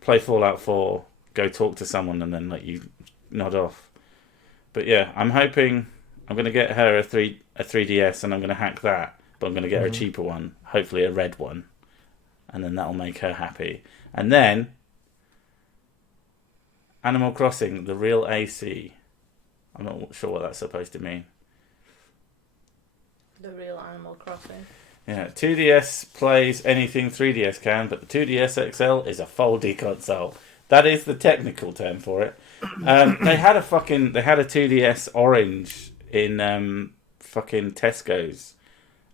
Play Fallout 4, go talk to someone, and then let you nod off. But yeah, I'm hoping I'm going to get her a 3DS and I'm going to hack that, but I'm going to get her a cheaper one, hopefully a red one, and then that'll make her happy. And then Animal Crossing, the real AC. I'm not sure what that's supposed to mean. The real Animal Crossing. Yeah, 2DS plays anything 3DS can, but the 2DS XL is a foldy console. That is the technical term for it. They had a 2DS orange in fucking Tesco's,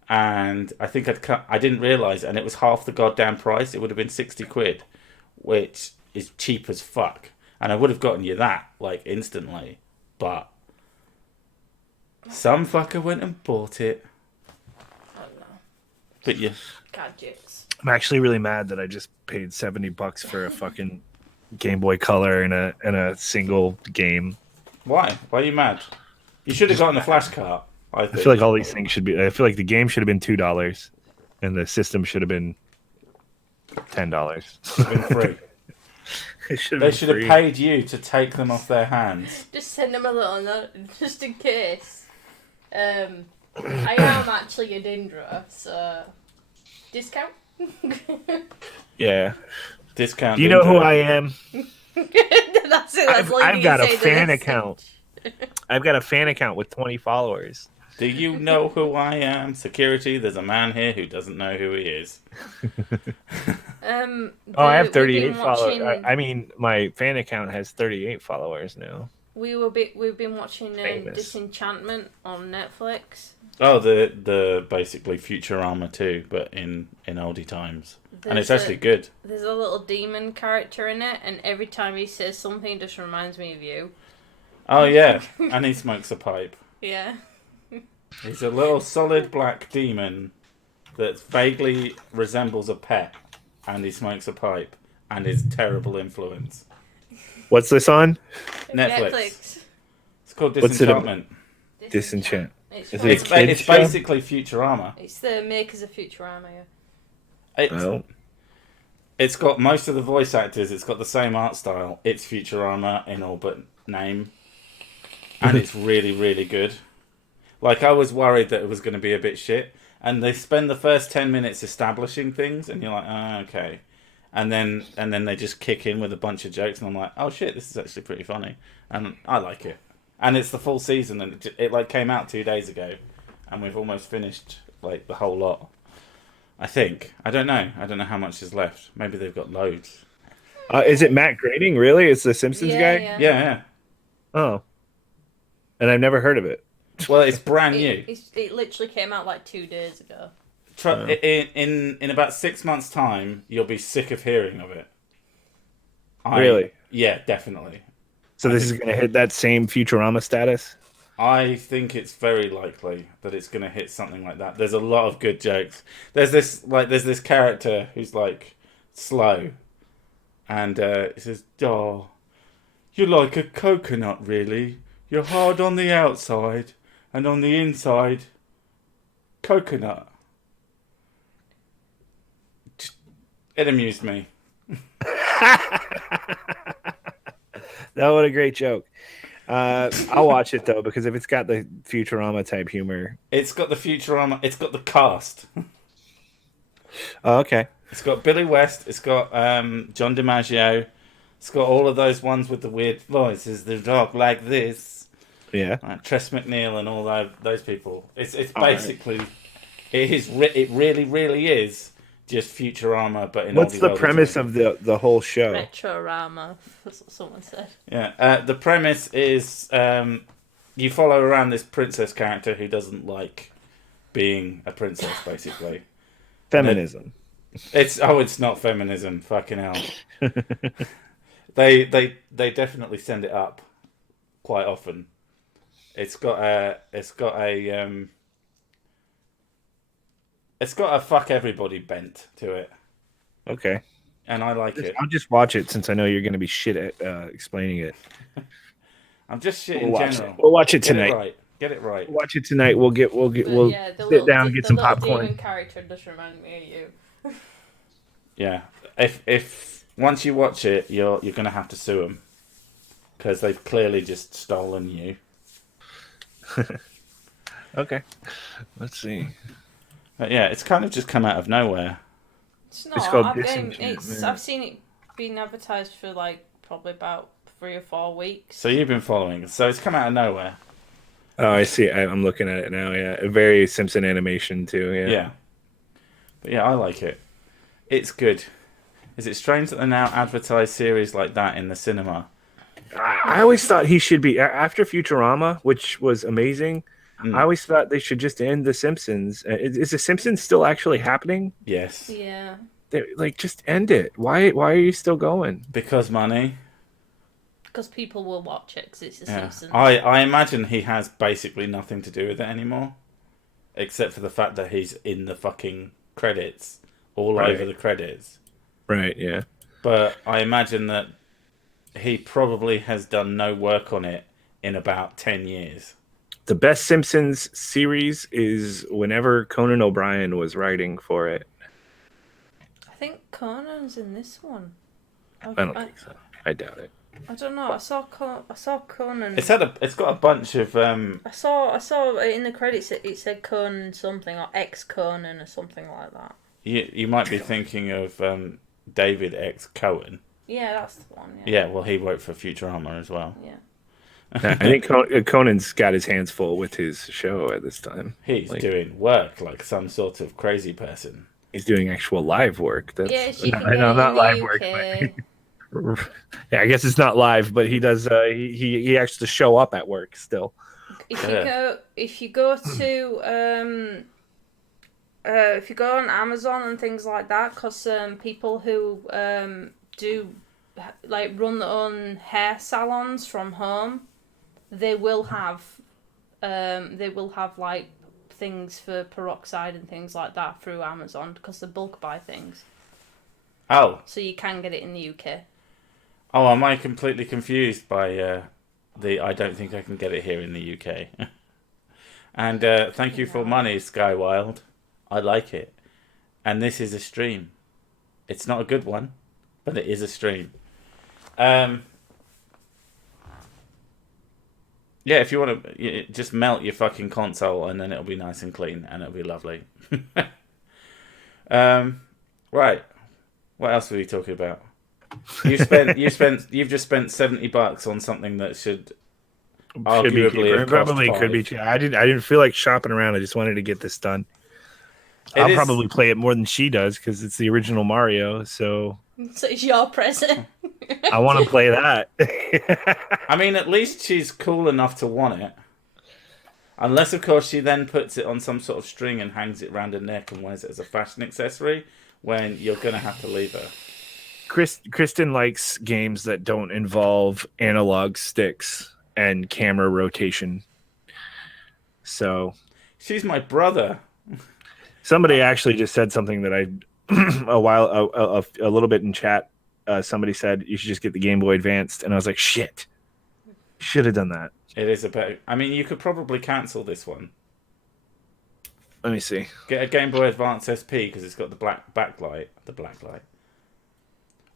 and I think I didn't realise, and it was half the goddamn price. It would have been 60 quid, which is cheap as fuck, and I would have gotten you that like instantly, but some fucker went and bought it. I don't know. But yeah, Gadgets. I'm actually really mad that I just paid $70 for a fucking Game Boy Color in a single game. Why? Why are you mad? You should have gotten a flash cart. I I feel like all these things should be. I feel like the game should have been $2, and the system should have been $10. been free. They should have paid you to take them off their hands. Just send them a little note, just in case. I am actually a Dindra, so discount. Yeah. Discount. Do you know who I am? That's it. I've got a fan account. I've got a fan account with 20 followers. Do you know who I am? Security, there's a man here who doesn't know who he is. I have 38 followers. I mean, my fan account has 38 followers now. We've been watching Disenchantment on Netflix. Oh, the basically Futurama 2, but in oldie times. And it's actually good. There's a little demon character in it, and every time he says something, it just reminds me of you. Oh, yeah. And he smokes a pipe. Yeah. He's a little solid black demon that vaguely resembles a pet, and he smokes a pipe, and is terrible influence. What's this on? Netflix. It's called Disenchantment. Disenchant. It's basically Futurama. It's the makers of Futurama, yeah. It's got most of the voice actors. It's got the same art style. It's Futurama in all but name. And it's really, really good. Like, I was worried that it was going to be a bit shit. And they spend the first 10 minutes establishing things, and you're like, oh, okay. And then they just kick in with a bunch of jokes, and I'm like, oh shit, this is actually pretty funny. And I like it. And it's the full season, and it like came out 2 days ago. And we've almost finished, like, the whole lot. I think. I don't know. I don't know how much is left. Maybe they've got loads. Is it Matt Groening, really? It's the Simpsons guy? Yeah. Oh. And I've never heard of it. Well, it's brand new. It literally came out like 2 days ago. In about 6 months' time, you'll be sick of hearing of it. Really? Yeah, definitely. So this is going to hit that same Futurama status? I think it's very likely that it's going to hit something like that. There's a lot of good jokes. There's this character who's like slow, and he says, "Oh, you're like a coconut, really. You're hard on the outside, and on the inside, coconut." It amused me. That was a great joke. I'll watch it though, because if it's got the Futurama type humor, it's got the Futurama. It's got the cast. Oh, okay. It's got Billy West. It's got John DiMaggio. It's got all of those ones with the weird voices. The dog like this. Yeah. Tress MacNeille and all those people. It's basically it really really is just Futurama, but in what's the premise of the whole show? Retrorama, that's what someone said. Yeah, the premise is you follow around this princess character who doesn't like being a princess, basically. Feminism. It's not feminism. Fucking hell. They definitely send it up quite often. It's got a fuck everybody bent to it. Okay. And I like it. I'll just watch it since I know you're going to be shit at explaining it. I'm just shit in general. We'll watch it tonight. Get it right. Watch it tonight. We'll sit down and get some popcorn. The demon character does remind me of you. Yeah. If once you watch it, you're going to have to sue them because they've clearly just stolen you. Okay. Let's see. But yeah, it's kind of just come out of nowhere. It's not. It's called I've seen it being advertised for like probably about 3 or 4 weeks. So you've been following it. So it's come out of nowhere. Oh, I see. I'm looking at it now. Yeah, a very Simpson animation too. Yeah. Yeah. But yeah, I like it. It's good. Is it strange that they now advertise series like that in the cinema? I always thought he should be after Futurama, which was amazing. I always thought they should just end The Simpsons. Is The Simpsons still actually happening? Yes. Yeah. Just end it. Why are you still going? Because money. Because people will watch it because it's The Simpsons. I imagine he has basically nothing to do with it anymore. Except for the fact that he's in the fucking credits. All over the credits. Right, yeah. But I imagine that he probably has done no work on it in about 10 years. The best Simpsons series is whenever Conan O'Brien was writing for it. I think Conan's in this one. I don't think so. I doubt it. I don't know. I saw Conan. It's got a bunch of I saw in the credits it said Conan something or ex Conan or something like that. You might be thinking of David X. Cohen. Yeah, that's the one. Yeah, well, he wrote for Futurama as well. Yeah. I think Conan's got his hands full with his show at this time. He's doing work like some sort of crazy person. He's doing actual live work. That's, I know, not live work. But, yeah, I guess it's not live, but he does. He actually show up at work still. If you go on Amazon and things like that, because people who do like run their own hair salons from home, they will have like things for peroxide and things like that through Amazon because they bulk buy things. Oh. So you can get it in the UK. Oh, am I completely confused by I don't think I can get it here in the UK. And thank you for money, Skywild. I like it. And this is a stream. It's not a good one, but it is a stream. Yeah, if you want to just melt your fucking console and then it'll be nice and clean and it'll be lovely. Right. What else were we talking about? You've just spent $70 on something that should arguably have probably could be. I didn't feel like shopping around. I just wanted to get this done. I'll probably play it more than she does because it's the original Mario. So it's your present. I want to play that. I mean, at least she's cool enough to want it. Unless, of course, she then puts it on some sort of string and hangs it around her neck and wears it as a fashion accessory, when you're going to have to leave her. Kristen likes games that don't involve analog sticks and camera rotation. So she's my brother. Somebody actually just said something that I a little bit in chat. Somebody said you should just get the Game Boy Advanced, and I was like, shit, should have done that. It is I mean, you could probably cancel this one. Let me see. Get a Game Boy Advance SP because it's got the black backlight.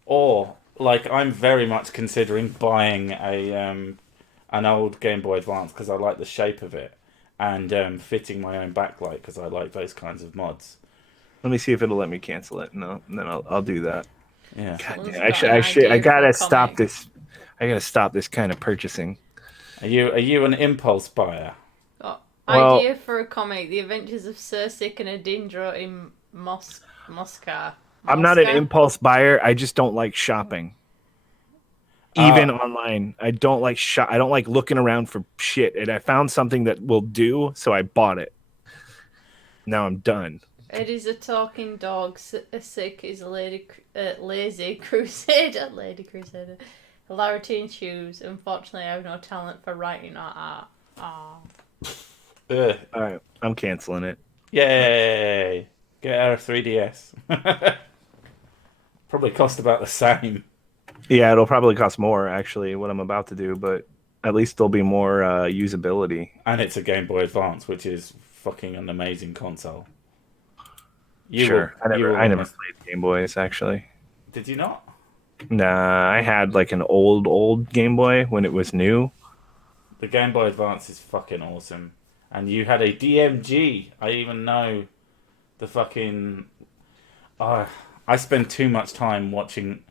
Or like, I'm very much considering buying an old Game Boy Advance because I like the shape of it, and fitting my own backlight because I like those kinds of mods. Let me see if it'll let me cancel it. No, then I'll do that. Yeah. God damn, I gotta stop this. I gotta stop this kind of purchasing. Are you an impulse buyer? Idea for a comic: The Adventures of Cirsic and Adindra in Moscow. I'm not an impulse buyer. I just don't like shopping. Even online, I don't like I don't like looking around for shit. And I found something that will do, so I bought it. Now I'm done. It is a talking dog. Sick is a lazy crusader. Lady crusader. Hilarity in shoes. Unfortunately, I have no talent for writing or art. All right, I'm canceling it. Yay! Get our 3DS. Probably cost about the same. Yeah, it'll probably cost more, actually, what I'm about to do, but at least there'll be more usability. And it's a Game Boy Advance, which is fucking an amazing console. I never played Game Boys, actually. Did you not? Nah, I had like an old Game Boy when it was new. The Game Boy Advance is fucking awesome. And you had a DMG. I even know the fucking... I spend too much time watching...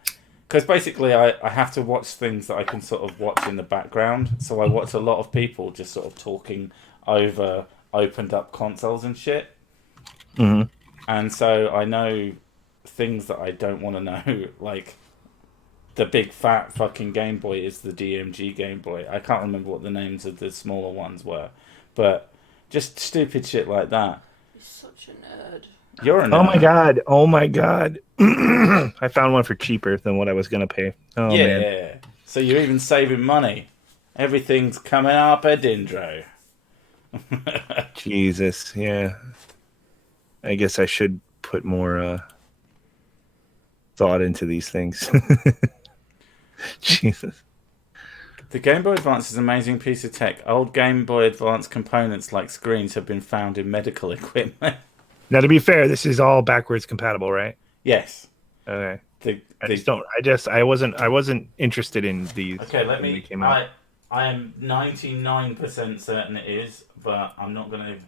Because basically I have to watch things that I can sort of watch in the background. So I watch a lot of people just sort of talking over opened up consoles and shit. Mm-hmm. And so I know things that I don't want to know. Like, the big fat fucking Game Boy is the DMG Game Boy. I can't remember what the names of the smaller ones were. But just stupid shit like that. You're such a nerd. You're a nerd. Oh my god. I found one for cheaper than what I was going to pay. Oh, yeah. man. So you're even saving money. Everything's coming up a dindro. Jesus, yeah. I guess I should put more thought into these things. Jesus. The Game Boy Advance is an amazing piece of tech. Old Game Boy Advance components like screens have been found in medical equipment. Now, to be fair, this is all backwards compatible, right? Yes. Okay. The, I the, just don't. I wasn't interested in these okay, when they came out. I am 99% certain it is, but I'm not going to.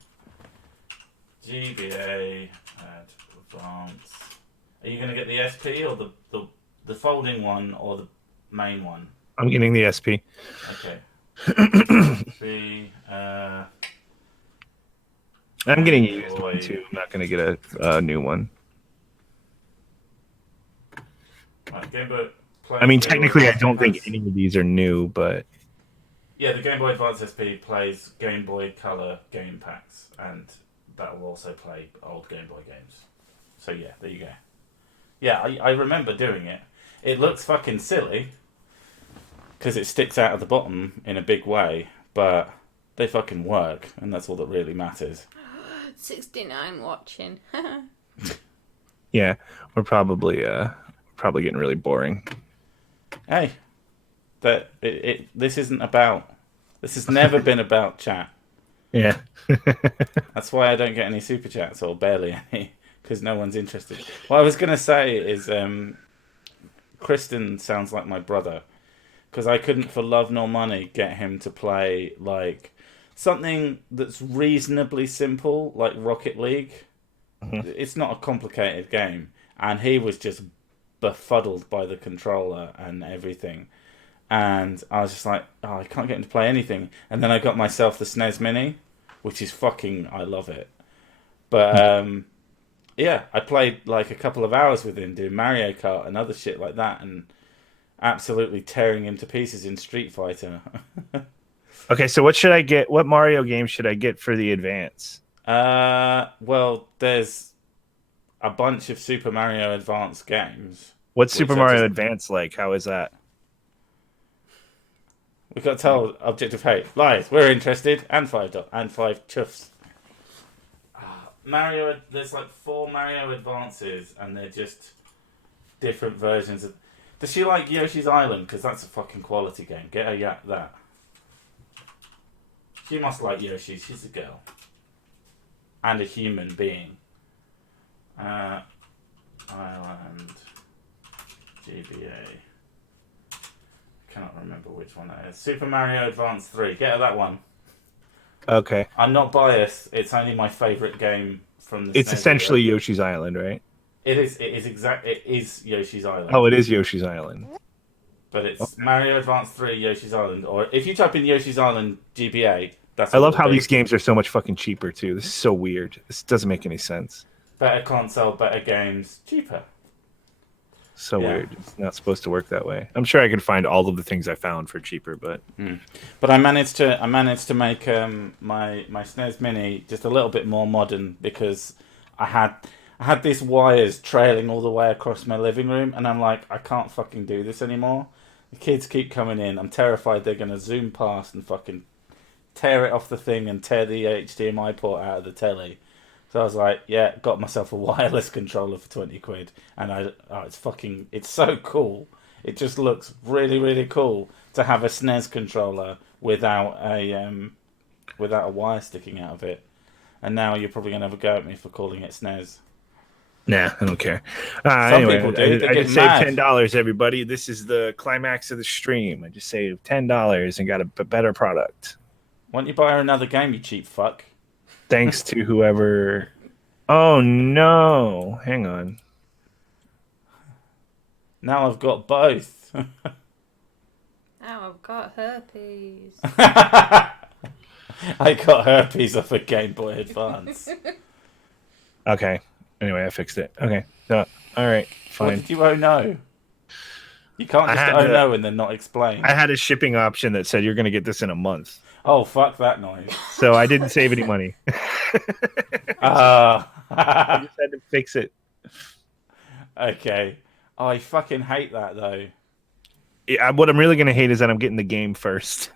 GBA Advance. Are you going to get the SP or the folding one or the main one? I'm getting the SP. Okay. SP. I'm getting a used one too. I'm not going to get a new one. Right, Game Boy. I mean, technically, I don't think any of these are new, but yeah, the Game Boy Advance SP plays Game Boy Color game packs, and that will also play old Game Boy games. So yeah, there you go. Yeah, I remember doing it. It looks fucking silly because it sticks out of the bottom in a big way, but they fucking work, and that's all that really matters. 69 watching. yeah, we're probably getting really boring. Hey, this isn't about. This has never been about chat. Yeah. That's why I don't get any super chats or barely any, because no one's interested. What I was gonna say is, Kristen sounds like my brother, because I couldn't for love nor money get him to play like something that's reasonably simple, like Rocket League. Mm-hmm. It's not a complicated game, and he was just befuddled by the controller and everything. And I was just like, oh, I can't get him to play anything. And then I got myself the SNES Mini, which is fucking, I love it. But yeah, I played like a couple of hours with him doing Mario Kart and other shit like that, and absolutely tearing him to pieces in Street Fighter. Okay, so what should I get? What Mario game should I get for the Advance? Well, there's a bunch of Super Mario Advance games. What's Super Mario Advance like? How is that? We got told objective hate lies. We're interested and five chuffs. Mario, there's like 4 Mario Advances, and they're just different versions of. Does she like Yoshi's Island? Because that's a fucking quality game. Get her that. She must like Yoshi. She's a girl and a human being. Island GBA. Cannot remember which one that is. Super Mario Advance 3. Get her that one. Okay. I'm not biased. It's only my favourite game from the. It's essentially Yoshi's Island, right? It is. It is Yoshi's Island. Oh, it is Yoshi's Island. But it's Mario Advance 3 Yoshi's Island, or if you type in Yoshi's Island GBA, that's. I love how these games are so much fucking cheaper too. This is so weird. This doesn't make any sense. Better console, better games, cheaper. So weird. It's not supposed to work that way. I'm sure I could find all of the things I found for cheaper, but. But I managed to make my SNES Mini just a little bit more modern, because I had these wires trailing all the way across my living room, and I'm like, I can't fucking do this anymore. The kids keep coming in. I'm terrified they're gonna zoom past and fucking tear it off the thing and tear the HDMI port out of the telly. So I was like, yeah, got myself a wireless controller for 20 quid. And it's so cool. It just looks really, really cool to have a SNES controller without a wire sticking out of it. And now you're probably going to have a go at me for calling it SNES. Nah, I don't care. Some anyway, people do. I just saved $10, everybody. This is the climax of the stream. I just saved $10 and got a better product. Why don't you buy her another game, you cheap fuck? Thanks to whoever. Oh no! Hang on. Now I've got both. Now I've got herpes. I got herpes off a Game Boy Advance. Okay. Anyway, I fixed it. Okay. So, all right. Fine. What did you oh no? You can't just oh no and then not explain. I had a shipping option that said you're going to get this in a month. Oh, fuck that noise. So I didn't save any money. I just had to fix it. Okay. Oh, I fucking hate that, though. Yeah, what I'm really going to hate is that I'm getting the game first.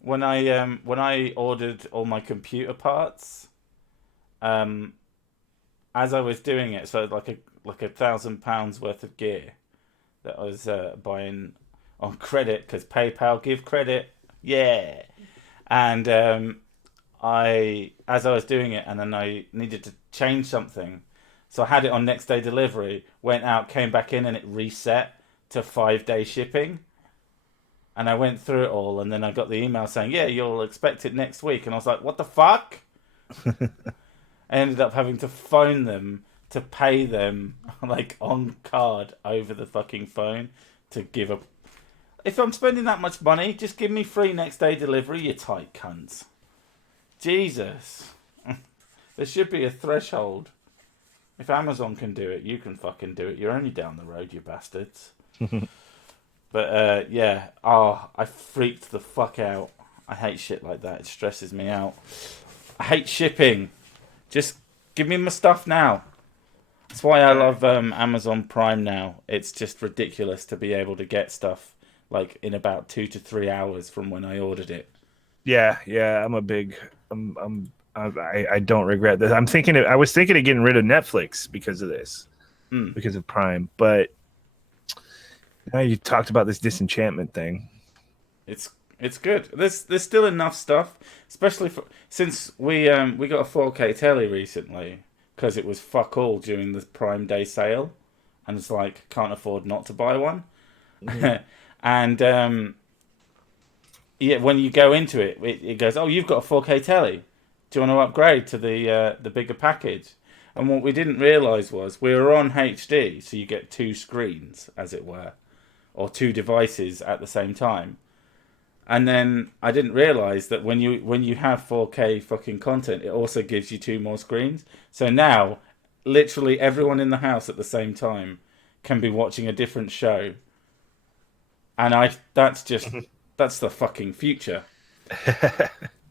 When I ordered all my computer parts, as I was doing it, so like £1,000 worth of gear that I was buying on credit because PayPal give credit. Yeah. And as I was doing it, and then I needed to change something, so I had it on next day delivery. Went out, came back in, and it reset to 5-day shipping. And I went through it all, and then I got the email saying, "Yeah, you'll expect it next week." And I was like, "What the fuck?" I ended up having to phone them to pay them like on card over the fucking phone to give a. If I'm spending that much money, just give me free next day delivery, you tight cunts. Jesus. There should be a threshold. If Amazon can do it, you can fucking do it. You're only down the road, you bastards. But yeah, I freaked the fuck out. I hate shit like that. It stresses me out. I hate shipping. Just give me my stuff now. That's why I love Amazon Prime now. It's just ridiculous to be able to get stuff like in about 2 to 3 hours from when I ordered it. Yeah, I'm a big. I don't regret this. I was thinking of getting rid of Netflix because of this, because of Prime. But now you talked about this Disenchantment thing. It's good. There's still enough stuff, especially since we got a 4K telly recently because it was fuck all during the Prime Day sale, and it's like can't afford not to buy one. Mm-hmm. And yeah, when you go into it, it goes, "Oh, you've got a 4K telly. Do you want to upgrade to the bigger package?" And what we didn't realise was we were on HD, so you get 2 screens, as it were, or 2 devices at the same time. And then I didn't realise that when you have 4K fucking content, it also gives you 2 more screens. So now, literally everyone in the house at the same time can be watching a different show. And that's the fucking future.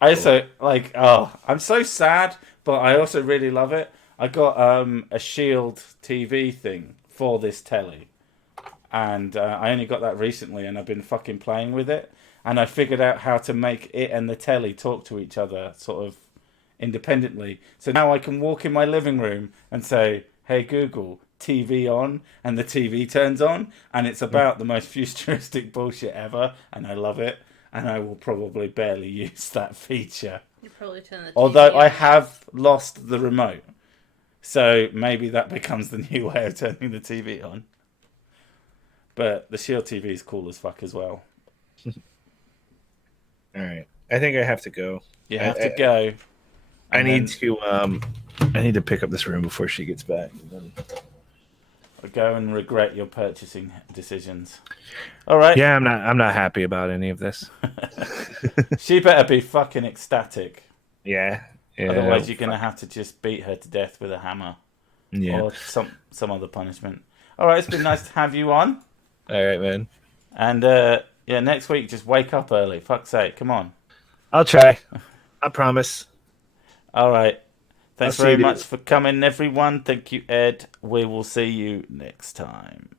I also I'm so sad, but I also really love it. I got a Shield TV thing for this telly, and I only got that recently, and I've been fucking playing with it, and I figured out how to make it and the telly talk to each other sort of independently. So now I can walk in my living room and say, "Hey Google, TV on," and the TV turns on, and it's about the most futuristic bullshit ever, and I love it. And I will probably barely use that feature. You probably turn the TV Although I on. have lost the remote. So maybe that becomes the new way of turning the TV on. But the Shield TV is cool as fuck as well. All right. I think I have to go. You have to go. I need to pick up this room before she gets back. Go and regret your purchasing decisions. All right. Yeah, I'm not happy about any of this. She better be fucking ecstatic. Yeah. Otherwise, you're gonna have to just beat her to death with a hammer. Yeah. Or some other punishment. All right. It's been nice to have you on. All right, man. And yeah, next week just wake up early. Fuck's sake, come on. I'll try. I promise. All right. Thanks very much for coming, everyone. Thank you, Ed. We will see you next time.